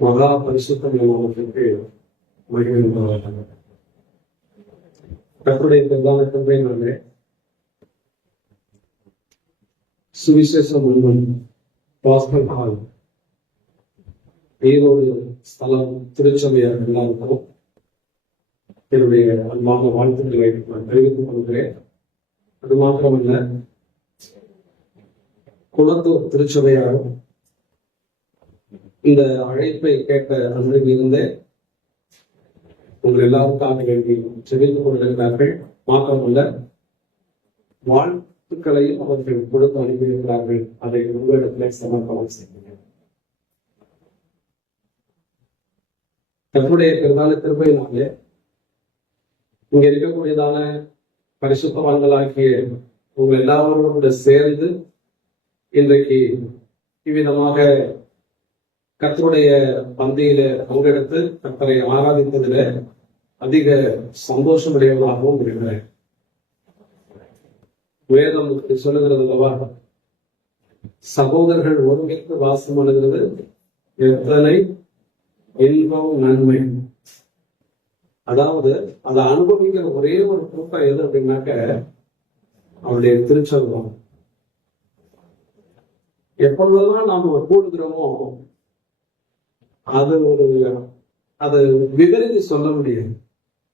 மகா பரிசுத்தம் நாமத்திற்கு மகிழ்ச்சி உண்டாவதாக. கர்த்தருடைய பிரதான கிருபையினாலே சுவிசேஷ முன்வன் பாஸ்கர் ஹால் ஈரோடு ஸ்தலம் திருச்சபையார் எல்லாருக்கும் என்னுடைய அன்பான வாழ்த்துக்களை நான் தெரிவித்துக் கொள்கிறேன். அது மாத்திரமல்ல, குளத்தூர் திருச்சபையாரும் இந்த அழைப்பை கேட்ட அன்றில் இருந்தே உங்கள் எல்லாருக்காக வேண்டி செவித்துக் கொண்டிருக்கிறார்கள். மாத்திரமல்ல, வாழ்த்துக்களையும் அவர்கள் கொடுத்து அனுப்பியிருக்கிறார்கள். அதை உங்களிடத்திலே சமர்ப்பணம் செய்கிறேன். தன்னுடைய பிரதான கிருபையினாலே இங்க இருக்கக்கூடியதான பரிசுத்தவான்களாகிய உங்கள் எல்லாரோடு சேர்ந்து இன்றைக்கு இவ்விதமாக கர்த்தருடைய பந்தியில பங்கெடுத்து கர்த்தரை ஆராதித்ததில அதிக சந்தோஷமுடையவனாகவும் இருக்கிறேன். வேதம் சொல்லுகிறது அல்லவா, சகோதரர்கள் ஒருங்கிற்கு வாசம் அணுகிறது எத்தனை இன்பம் நன்மை. அதாவது அதை அனுபவிக்கிற ஒரே ஒரு கூட்டம் எது அப்படின்னாக்க அவருடைய திருச்சங்கம். எப்பொழுதெல்லாம் நாம கூடுகிறோமோ அது விவரித்து சொல்ல முடியும்.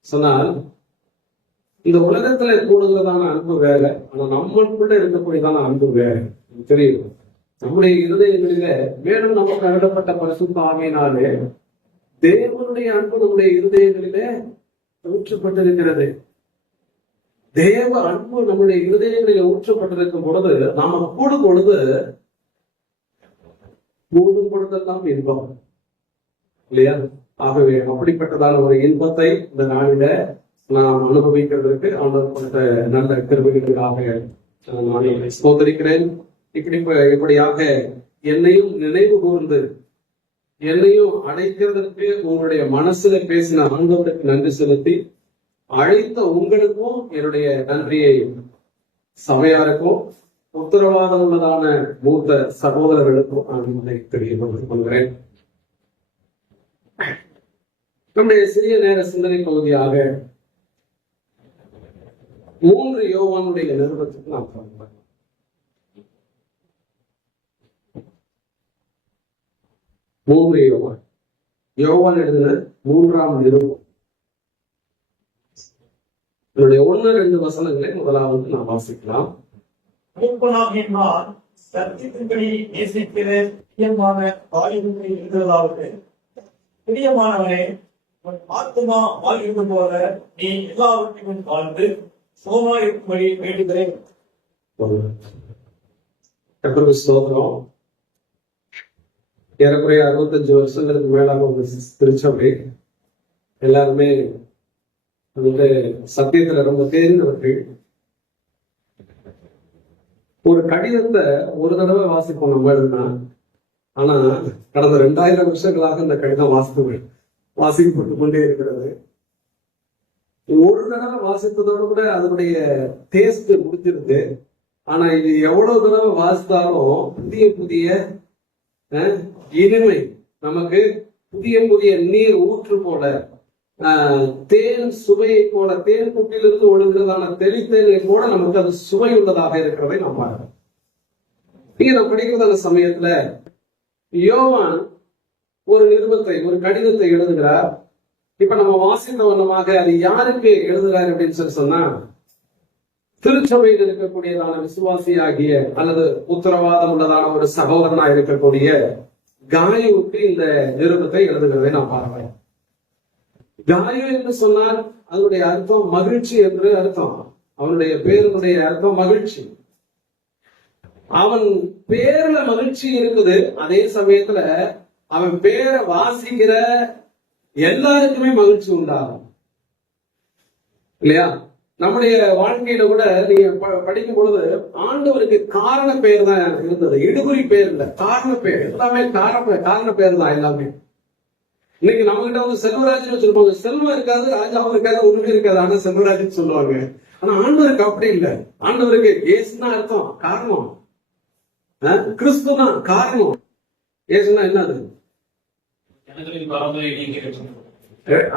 சொன்னால் இந்த உலகத்துல கூடுகிறதான அன்பு வேற, ஆனா நம்மளுக்குள்ள இருக்கக்கூடியதான அன்பு வேற. தெரியும், நம்முடைய இருதயங்களில மேலும் நமக்கு அருளப்பட்ட பரிசுத்த ஆவியினாலே தேவனுடைய அன்பு நம்முடைய இருதயங்களிலே ஊற்றப்பட்டிருக்கிறது. தேவ அன்பு நம்முடைய இருதயங்களில் ஊற்றப்பட்டிருக்கும் பொழுது நாம கூடும் பொழுது கூடும் பொழுதெல்லாம் இன்பம் இல்லையா? ஆகவே அப்படிப்பட்டதான ஒரு இன்பத்தை இந்த நாளில நாம் அனுபவிக்கிறதுக்கு ஆண்டவர்பட்ட நல்ல கிருபைகளுக்காக நான் சோதரிக்கிறேன். இப்படியாக என்னையும் நினைவு கூர்ந்து என்னையும் அழைக்கிறதற்கு உங்களுடைய மனசுல பேசின ஆண்டவருக்கு நன்றி செலுத்தி அழைத்த உங்களுக்கும் என்னுடைய நன்றியை சபையாருக்கும் உத்தரவாதம் உள்ளதான மூத்த சகோதரர்களுக்கும் நான் தெரியப்படுத்திக் கொள்கிறேன். நம்முடைய சிறிய நேர சிந்தனை பகுதியாக 3 யோவானுடைய நிருபத்துக்கு நாம் பார்க்கலாம். 3 யோவான் எழுதின 3ஆம் நிருபம். என்னுடைய 1-2 வசனங்களை முதலாவது நாம் வாசிக்கலாம். சத்தியத்தின்படி நேசிக்கிற பிரியமான வாலிபனை எழுதுவதாவது, பிரியமானவனே, உன் ஆத்மா வாழ்வது போல நீ எல்லாவற்றையும் வாழ்ந்து சோமா இருக்கும்படி வேண்டுகிறேன். ஸ்தோத்திரம். ஏறக்குறைய 65 வருஷங்களுக்கு மேலாக ஒரு திருச்சபை. எல்லாருமே வந்து சத்தியத்துல ரொம்ப தேர்ந்தவர்கள். ஒரு கடிதத்தை ஒரு தடவை வாசிப்போம் நம்ம எழுதுனா, ஆனா கடந்த 2000 வருஷங்களாக இந்த கடிதம் வாசிக்கப்பட்டு கொண்டே இருக்கிறது. ஒரு தடவை வாசித்ததோடு கூட அதனுடைய டேஸ்ட் முடிஞ்சிருது. ஆனா இது எவ்வளவு தடவை வாசித்தாலும் புதிய புதிய இனிமை, நமக்கு புதிய புதிய நீர் ஊற்று போல, தேன் சுவையை போல, தேன் குட்டிலிருந்து ஒழுங்குறதான தெளித்தேனை போல நமக்கு அது சுவை உள்ளதாக இருக்கிறதை நாம் பார்க்கிறோம். இங்க நம்ம படிக்கிறதான சமயத்துல யோவான் ஒரு நிருபத்தை, ஒரு கடிதத்தை எழுதுகிறார். இப்ப நம்ம வாசித்த வண்ணமாக அது யாருக்கு எழுதுகிறார் அப்படின்னு சொன்னா, திருச்சபையில் இருக்கக்கூடியதான விசுவாசியாகிய அல்லது உத்தரவாதம் உள்ளதான ஒரு சகோதரனா இருக்கக்கூடிய காயுவுக்கு இந்த நிருபத்தை எழுதுகிறதை நாம் பார்க்கிறோம். காயு என்று சொன்னால் அதனுடைய அர்த்தம் மகிழ்ச்சி என்று அர்த்தம். அவனுடைய பேருடைய அர்த்தம் மகிழ்ச்சி. அவன் பேர்ல மகிழ்ச்சி இருக்குது. அதே சமயத்துல அவன் பேரை வாசிக்கிற எல்லாருக்குமே மகிழ்ச்சி உண்டாகும் இல்லையா? நம்முடைய வாழ்க்கையில கூட நீங்க படிக்கும் பொழுது ஆண்டவருக்கு காரண பெயர் தான் இருந்தது, இடுகுறி பெயர் இல்ல, காரண பெயர். எல்லாமே காரண பெயர் தான் எல்லாமே. இன்னைக்கு நம்ம கிட்ட வந்து செல்வராஜ்னு வச்சிருப்பாங்க. செல்வம் இருக்காது, ராஜாவும் இருக்காது, ஒண்ணுமே இருக்காது, ஆனா செல்வராஜ்னு சொல்லுவாங்க. ஆனா ஆண்டவருக்கு அப்படி இல்லை. ஆண்டவருக்கு இயேசுதான் அர்த்தம், காரணம். கிறிஸ்து தான் காரணம். ஏசுனா என்ன அது? ஜனங்களின் பாவங்களை நீக்கிறேன்.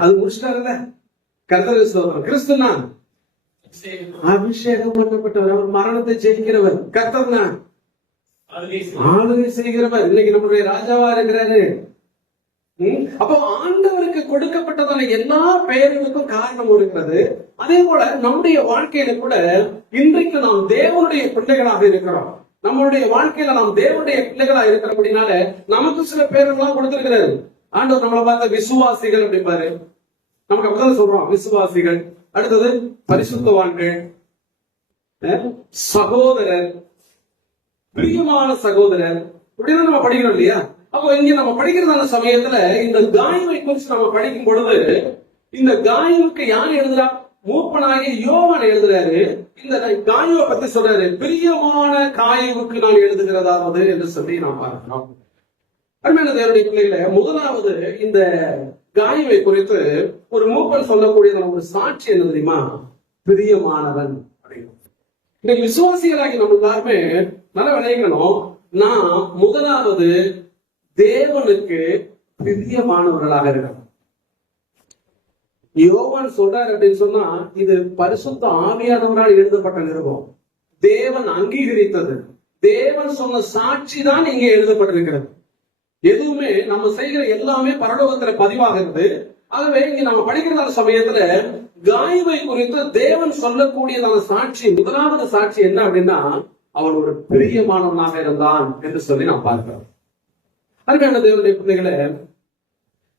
அது முடிச்சிட்டாருல்ல. கர்த்தருக்கு ஸ்தோத்திரம். கிறிஸ்துனா அபிஷேகம் பண்ணப்பட்டவர், அவர் மரணத்தை ஜெயிக்கிறவர். கர்த்தர்னா ஆளுகை செய்கிறவர். இன்னைக்கு நம்முடைய ராஜாவா இருக்கிறாரு. அப்போ ஆண்டவருக்கு கொடுக்கப்பட்டதான எல்லா பெயர்களுக்கும் காரணம் இருக்கிறது. அதே போல நம்முடைய வாழ்க்கையில கூட இன்றைக்கு நாம் தேவனுடைய பிள்ளைகளாக இருக்கிறோம். நம்மளுடைய வாழ்க்கையில நாம் தேவனுடைய பிள்ளைகளாக இருக்கிறபடினால நமக்கு சில பேரெல்லாம் கொடுத்திருக்கிறாரு ஆண்டவர். நம்மளை பார்த்த விசுவாசிகள் அப்படிம்பாரு. நமக்கு அப்படிதான் சொல்றோம், விசுவாசிகள். அடுத்தது பரிசுத்தவான்கள், சகோதரர், பிரியமான சகோதரர், இப்படிதான் நம்ம படிக்கிறோம் இல்லையா? அப்போ இங்க நம்ம படிக்கிறதான சமயத்துல இந்த காயமை குறித்து நம்ம படிக்கும் பொழுது, இந்த காயமுக்கு யார் எழுதுறா? மூப்பனாகிய யோவான் எழுதுறாரு. இந்த காயுவை பத்தி சொல்றாரு, பிரியமான காயுவுக்கு நான் எழுதுகிறதாவது என்று சொல்லி நாம் பார்க்கிறோம். அருமையான தேவனுடைய பிள்ளைகளை, முதலாவது இந்த காயுவை குறித்து ஒரு மூப்பன் சொல்லக்கூடியதான ஒரு சாட்சி என்ன தெரியுமா? பிரியமானவன் அப்படின்னு. இன்னைக்கு விசுவாசிகளாகி நம்ம எல்லாருமே நல்லா விளையணும். நான் முதலாவது தேவனுக்கு பிரியமானவர்களாக இருக்கிறோம். யோவான் சொல்றாரு அப்படின்னு சொன்னா, இது பரிசுத்த ஆவியானவரால் எழுதப்பட்ட நிருபம். தேவன் அங்கீகரித்தது, தேவன் சொன்ன சாட்சி தான் இங்கே எழுதப்பட்டிருக்கிறது. எதுவுமே நம்ம செய்கிற எல்லாமே பரலோகத்துல பதிவாகிறது. ஆகவே இங்க நம்ம படிக்கிறதான சமயத்துல காயுவை குறித்து தேவன் சொல்லக்கூடியதான சாட்சி, முதலாவது சாட்சி என்ன அப்படின்னா, அவன் ஒரு பிரியமானவனாக இருந்தான் என்று சொல்லி நாம் பார்க்கிறோம். அருமையான தேவனுடைய பிள்ளைகளை,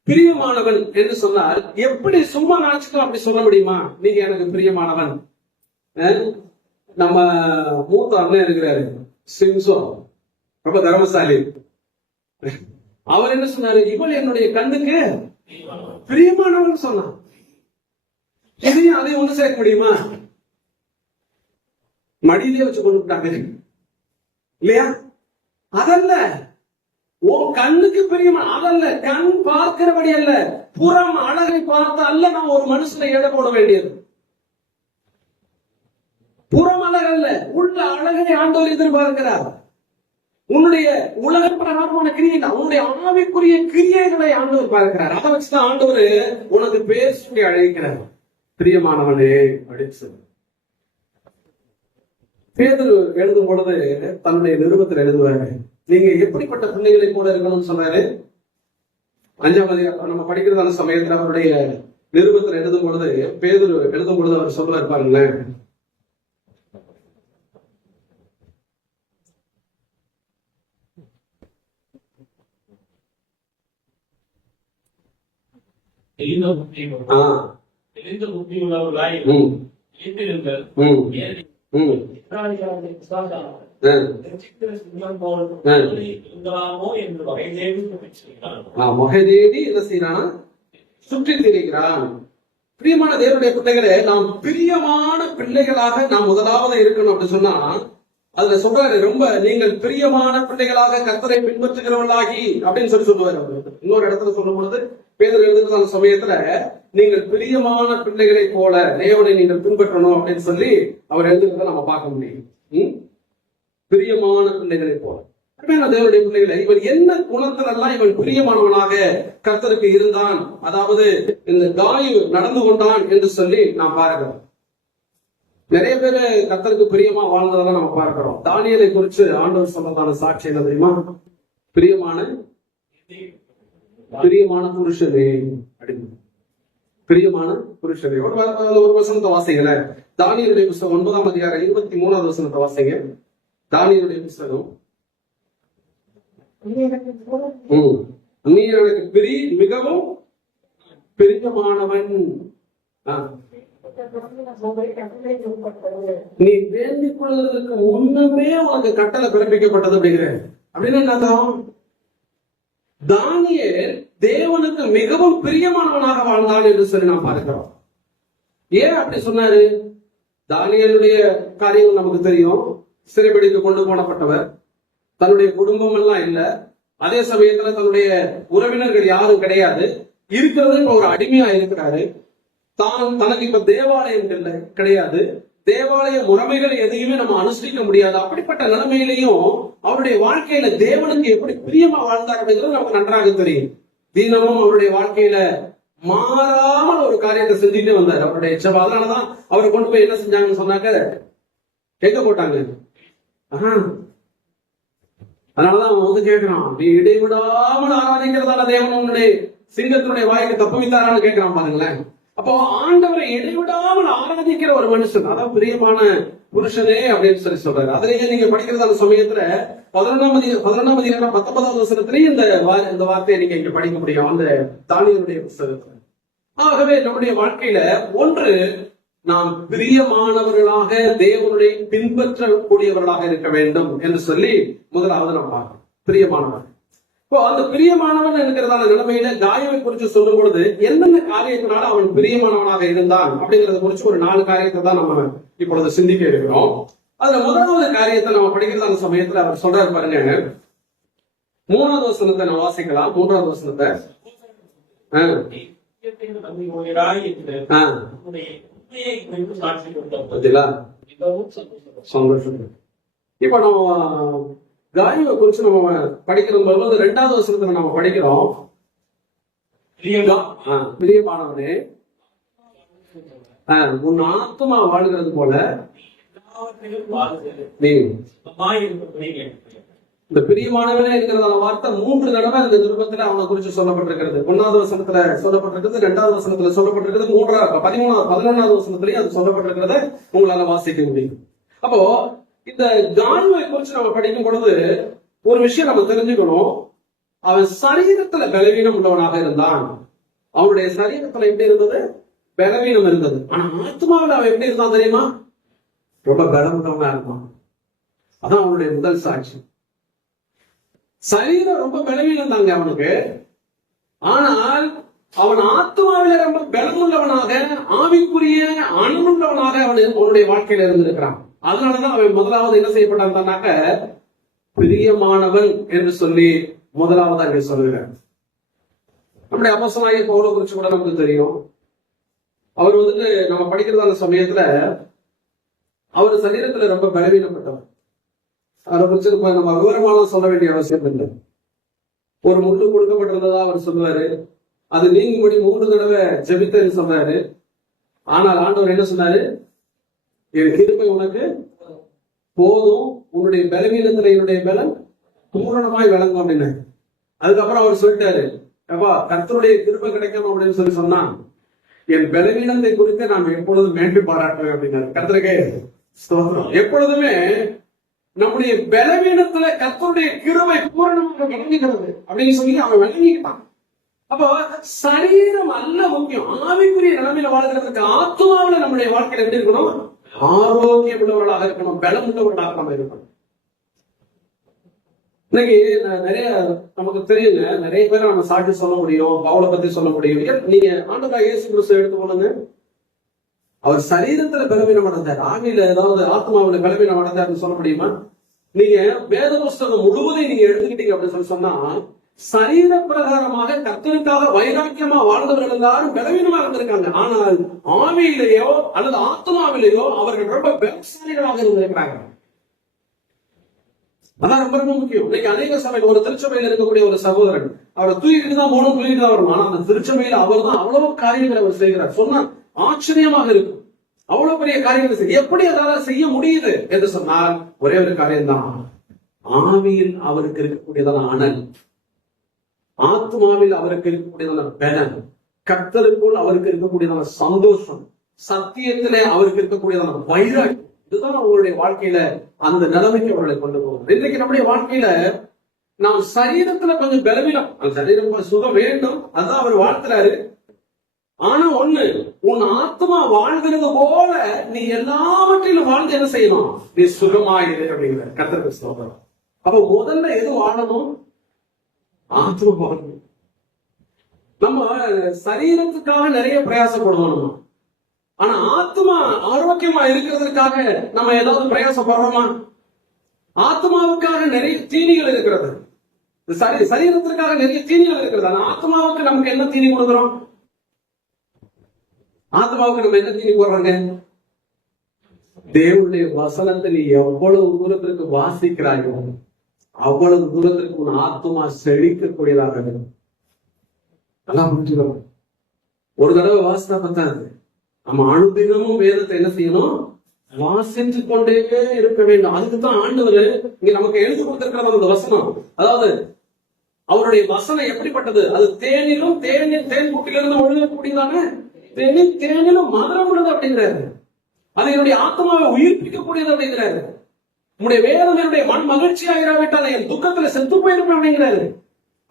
பிரியமானவன் என்று சொன்னால் எப்படி சும்மா நினைச்சுக்கலாம் அப்படி சொல்ல முடியுமா? நீங்க எனக்கு பிரியமானவன். நம்ம மூத்த அண்ணன் இருக்கிறாரு சிம்சோ, ரொம்ப தர்மசாலி. அவர் என்ன சொன்னாரு? இவள் என்னுடைய கண்ணுக்கு பிரியமானவன் சொன்னான். இதையும் அதையும் ஒன்று சேர்க்க முடியுமா? மடியிலே வச்சு கொண்டு விட்டாங்க இல்லையா? அதல்ல, உன் கண்ணுக்கு பிரியமான அதல்ல, கண் பார்க்கிறபடி அல்ல, புறம் அழகை பார்த்து அல்ல நாம் ஒரு மனுஷனை எடை போட வேண்டியது. புறம் அழகு அல்ல, உள்ள அழகை ஆண்டவர் எதிர்பார்க்கிறார். உன்னுடைய உலக பிரகாரமான கிரியைகள், உன்னுடைய ஆவிக்குரிய கிரியைகளை ஆண்டவர் பார்க்கிறார். அதை வச்சுதான் ஆண்டவர் உனக்கு பேர் சொல்லி அழைக்கிறார், பிரியமானவனே அப்படின்னு சொல்லி. பேதுரு எழுதும் பொழுது தன்னுடைய நிருபத்தில் எழுதுவாரு, நீங்க எப்படிப்பட்ட பிள்ளைகளை கூட இருக்கணும்னு சொன்னாரு. 5ஆம் அதிகாரம் நம்ம படிக்கிறதான சமயத்தில் அவருடைய நிருபத்தில் எழுதும் பொழுது, பேதுரு எழுதும் பொழுது அவர் சொல்ல இருப்பாருங்களேன், சுற்றி திரிகிறான். பிரியமான தேவனுடைய பிள்ளைகளே, நாம் பிரியமான பிள்ளைகளாக நாம் முதலாவது இருக்கணும் அப்படின்னு சொன்னா, அதுல சொல்றாரு, ரொம்ப நீங்கள் பிரியமான பிள்ளைகளாக கர்த்தரை பின்பற்றுகிறவர்களாகி அப்படின்னு சொல்லி சொல்லுவாரு. இன்னொரு இடத்துல சொல்லும் பொழுது, பேதுரு எழுதுகிற சமயத்துல நீங்கள் பிரியமான பிள்ளைகளை போல தேவனை நீங்கள் பின்பற்றணும் அப்படின்னு சொல்லி அவர் எழுதுகிறத நம்ம பார்க்க முடியும். பிரியமான பிள்ளைகளை போல. தேவனுடைய பிள்ளைகளை, இவன் என்ன குணத்துல எல்லாம் இவன் பிரியமானவனாக கர்த்தருக்கு இருந்தான், அதாவது இந்த காயு நடந்து கொண்டான் என்று சொல்லி நாம் பார்க்கிறோம். நிறைய பேரு கர்த்தருக்கு பிரியமா வாழ்ந்ததெல்லாம் நம்ம பார்க்கிறோம். தானியேலை குறித்து ஆண்டவர் சொன்னதான சாட்சி என்ன தெரியுமா? பிரியமான புருஷனே அப்படின்னு. பிரியமான புருஷனே. ஒரு வசனத்தை வாசிக்கல. தானியேலுடைய புஸ்தகம் 9ஆம் அதிகாரம் 23வது வசனத்தை வாசிங்க. தானியேலுடைய புஸ்தகம். நீ எனக்கு மிகவும் பிரியமானவன். நீ வேண்டிக் கொள்வதற்கு முன்னமே உனக்கு கட்டளை பிறப்பிக்கப்பட்டது அப்படிங்கிற. அப்படின்னு என்ன? தானியேல் தேவனுக்கு மிகவும் பிரியமானவனாக வாழ்ந்தான் என்று சொல்லி நாம் பார்க்கிறோம். ஏன் அப்படி சொன்னாரு? தானியேலுடைய காரியங்கள் நமக்கு தெரியும். சிறைபிடித்து கொண்டு போனப்பட்டவர், தன்னுடைய குடும்பம் எல்லாம் இல்ல, அதே சமயத்துல தன்னுடைய உறவினர்கள் யாரும் கிடையாது, இருக்கிறது ஒரு அடிமையா இருக்கிறாரு. தனக்கு இப்ப தேவாலயம் கிடையாது, தேவாலய முறைமைகள் எதையுமே நம்ம அனுஷ்டிக்க முடியாது. அப்படிப்பட்ட நிலைமையிலையும் அவருடைய வாழ்க்கையில தேவனுக்கு எப்படி பிரியமா வாழ்ந்தார் அப்படிங்கிறது நமக்கு நன்றாக தெரியும். தினமும் அவருடைய வாழ்க்கையில மாறாமல் ஒரு காரியத்தை செஞ்சுட்டே வந்தார் அவருடைய ஜெபம். அதனாலதான் அவரை கொண்டு போய் என்ன செஞ்சாங்கன்னு சொன்னாக்க கேட்க போட்டாங்க. அதனாலதான் அவன் வந்து கேட்கிறான், நீ இடைவிடாமல் ஆராதிக்கிறதால தேவன் உன்னுடைய சிங்கத்தினுடைய வாய்க்கு தப்புவித்தாரான்னு கேட்கிறான் பாருங்களேன். அப்போ ஆண்டவரை இடைவிடாமல் ஆராதிக்கிற ஒரு மனுஷன், அதான் பிரியமான புருஷனே அப்படின்னு சொல்றாரு. அதுலயே நீங்க படிக்கிறதான சமயத்துல 11ஆம் அதிகாரம் 19வது வசனத்திலேயே இந்த வார்த்தையை நீங்க இங்க படிக்க முடியும் அந்த தானியேலுடைய புத்தகத்துல. ஆகவே நம்முடைய வாழ்க்கையில ஒன்று, நாம் பிரியமானவர்களாக தேவனுடைய பின்பற்றக்கூடியவர்களாக இருக்க வேண்டும் என்று சொல்லி முதலாவது நம்ம பார்க்கணும். பிரியமானவர். இப்போ அந்த பிரியமானவன் என்கிறதான நிலைமையில காயோவை குறித்து சொல்லும் பொழுது என்னென்ன காரியத்தினால அவன் பிரியமானவனாக இருந்தான் அப்படிங்கறத குறிச்சு ஒரு 4 காரியத்தை தான் நம்ம இப்பொழுது சிந்திக்க இருக்கிறோம். அதுல முதலாவது காரியத்தை நம்ம படிக்கிறதான சமயத்துல அவர் சொல்றாரு பாருங்க. 3வது வசனத்தை நம்ம வாசிக்கலாம். 3வது வசனத்தை சந்தோஷம். இப்ப நம்ம காயோவை குறிச்சு நம்ம படிக்கிற போது 2வது வசனத்துல நம்ம படிக்கிறோம், பிரியமானவனே உன் ஆத்மா வாழ்கிறது போல இந்த பிரியமானவனே இருக்கிறதான வார்த்தை 3 தடவை இந்த நிருபத்துல அவனை குறிச்சு சொல்லப்பட்டிருக்கிறது. 1வது வசனத்துல சொல்லப்பட்டிருக்கிறது, 2வது வசனத்துல சொல்லப்பட்டிருக்கிறது, 11வது வசனத்திலேயே அது சொல்லப்பட்டிருக்கிறத உங்களால வாசிக்க முடியும். அப்போ இந்த காயோவை குறிச்சு நம்ம படிக்கும் பொழுது ஒரு விஷயம் நம்ம தெரிஞ்சுக்கணும். அவன் சரீரத்துல பலவீனம் உள்ளவனாக இருந்தான். அவனுடைய சரீரத்துல எப்படி இருந்தது? பலவீனம் இருந்தது. ஆனா ஆத்மாவில் அவன் எப்படி இருந்தான் தெரியுமா? ரொம்ப பலம் உள்ளவனா இருந்தான். அதான் அவனுடைய முதல் சாட்சி. சரீரம் ரொம்ப பலவீனம் தாங்க அவனுக்கு. ஆனால் அவன் ஆத்மாவில ரொம்ப பலம் உள்ளவனாக, ஆவிக்குரிய அணுள்ளவனாக அவனுடைய வாழ்க்கையில இருந்திருக்கிறான். அதனாலதான் அவன் முதலாவது என்ன செய்யப்பட்டான்னாக்க பிரியமானவன் என்று சொல்லி முதலாவது அங்கே சொல்லுகிறார். நம்முடைய அப்போஸ்தலனாகிய பவுலை குறிச்சு கூட நமக்கு தெரியும். அவர் வந்துட்டு நம்ம படிக்கிறதான சமயத்துல அவர் சரீரத்துல ரொம்ப பலவீனப்பட்டவர். அதை குறிச்சு நம்ம விவரமான சொல்ல வேண்டிய அவசியம் இல்லை. ஒரு முள்ளு கொடுக்கப்பட்டிருந்ததா அவர் சொல்லுவாரு. அது நீங்கும்படி 3 தடவை ஜெபித்தேன்னு சொன்னாரு. ஆனால் ஆண்டவர் என்ன சொன்னாரு? என் கிருபை உனக்கு போதும், உன்னுடைய பலவீனத்துல என்னுடைய பலன் பூரணமாய் விளங்கும் அப்படின்னு. அதுக்கப்புறம் அவர் சொல்லிட்டாரு, அப்பா கர்த்தருடைய கிருபை கிடைக்கும் அப்படின்னு சொன்னா என் பலவீனத்தை குறித்து நாம் எப்பொழுதும் மேன்மை பாராட்டுவேன் அப்படின்னாரு. கர்த்தருக்கே ஸ்தோத்திரம். எப்பொழுதுமே நம்முடைய பலவீனத்துல கர்த்தருடைய கிருபை பூரணமாக விளங்குகிறது அப்படின்னு சொல்லி அவன் விளங்கிக்கிட்டான். அப்போ சரீரம் அல்ல முக்கியம். ஆவிக்குரிய நிலைமையில வாழ்கிறதுக்கு ஆத்மாவில நம்முடைய வாழ்க்கையில எப்படி இருக்கணும்? ஆரோக்கியம் உள்ளவர்களாக இருக்கணும், பலம் உள்ளவர்களாக நம்ம இருக்கணும். இன்னைக்கு நிறைய நமக்கு தெரியுங்க, நிறைய பேரை நம்ம சாட்சி சொல்ல முடியும், பவுலை பத்தி சொல்ல முடியும். நீங்க ஆண்டவராகிய இயேசு கிறிஸ்துவை எடுத்து போலுங்க. அவர் சரீரத்துல பலவீனம் அடைந்தார், ஆவியில ஏதாவது ஆத்மாவில பலவீனம் அடைந்தார்னு சொல்ல முடியுமா? நீங்க வேத புஸ்தகம் முழுவதையும் நீங்க எடுத்துக்கிட்டீங்க அப்படின்னு சொன்னா சரீர பிரகாரமாக கர்த்தருக்காக வைராக்கியமா வாழ்ந்தவர்கள் எல்லாரும் பலவீனமா இருந்திருக்காங்க. ஆனால் ஆவியிலேயோ அல்லது ஆத்மாவிலேயோ அவர்கள் ரொம்ப பலசாலிகளாக இருந்திருக்கிறாங்க. அதான் ரொம்ப ரொம்ப முக்கியம். இன்னைக்கு அநேக சபையில் ஒரு திருச்சபையில் இருக்கக்கூடிய ஒரு சகோதரன் அவரை தூக்கிட்டு தான் போகணும், தூக்கிட்டு தான் வரணும். ஆனா அந்த திருச்சபையில அவர் தான் அவ்வளவு காரியங்களை அவர் செய்கிறார். சொன்னா ஆச்சரியமாக இருக்கும். அவ்வளவு பெரிய காரியங்களை செய்ய எப்படி அதால செய்ய முடியுது என்று சொன்னால் ஒரே ஒரு காரியம் தான், ஆவியில் அவருக்கு இருக்கக்கூடியதான அனல், ஆத்மாவில் அவருக்கு இருக்கக்கூடியதான பலன், கர்த்தருக்குள் அவருக்கு இருக்கக்கூடியதான சந்தோஷம், சத்தியத்திலே அவருக்கு இருக்கக்கூடியதான வைராக்கியம், இதுதான் அவங்களுடைய வாழ்க்கையில அந்த நிலைமைக்கு அவர்களை கொண்டு போகும். இன்றைக்கு நம்முடைய வாழ்க்கையில நாம் சரீரத்துல கொஞ்சம் பலவீனம், அந்த சரீரம் சுகம் வேண்டும், அதான் அவர் வாழ்த்துறாரு. ஆனா ஒண்ணு, உன் ஆத்மா வாழ்கிறது போல நீ எல்லாவற்றிலும் வாழ்ந்து என்ன செய்யணும்? நீ சுகமாயிரு அப்படிங்கிற கர்த்தருக்கு ஸ்தோத்திரம். அப்ப முதல்ல எது வாழணும்? ஆத்மா வாழணும். நம்ம சரீரத்துக்காக நிறைய பிரயாசப்படுவோம், ஆனா ஆத்மா ஆரோக்கியமா இருக்கிறதுக்காக நம்ம ஏதாவது பிரயாசப்படுறோமா? ஆத்மாவுக்காக நிறைய தீனிகள் இருக்கிறது, சரீரத்திற்காக நிறைய தீனிகள் இருக்கிறது. ஆனா ஆத்மாவுக்கு நமக்கு என்ன தீனி கொடுக்கிறோம்? ஆத்மாவுக்கு நம்ம என்ன தீனி போடுறாங்க? தேவனுடைய வசனத்தை நீ எவ்வளவு தூரத்திற்கு வாசிக்கிறாயோ அவ்வளவு தூரத்திற்கு உன் ஆத்மா செழிக்கக்கூடியதாக இருக்கும். நல்லா புரிஞ்சுக்கணும். ஒரு தடவை வாசித்தா பத்தாது, நம்ம அனுதினமும் வேதத்தை என்ன செய்யணும்? வாசித்து கொண்டே இருக்க வேண்டும். அதுக்குதான் ஆண்டவர் இங்க நமக்கு எழுதி கொடுத்திருக்கிற அந்த வசனம். அதாவது அவருடைய வசனம் எப்படிப்பட்டது? அது தேனிலும் தேன் கூட்டிலிருந்து ஒழுகக்கூடியதான தேனிலும் மதுரம் உள்ளது அப்படிங்கிறாரு. அது என்னுடைய ஆத்மாவை உயிர்ப்பிக்கக்கூடியது அப்படிங்கிறாரு. உங்களுடைய வேதம் என்னுடைய மண் மகிழ்ச்சியாகிறாவிட்டால் என் துக்கத்துல செத்து போயிருப்பேன் அப்படிங்கிறாரு.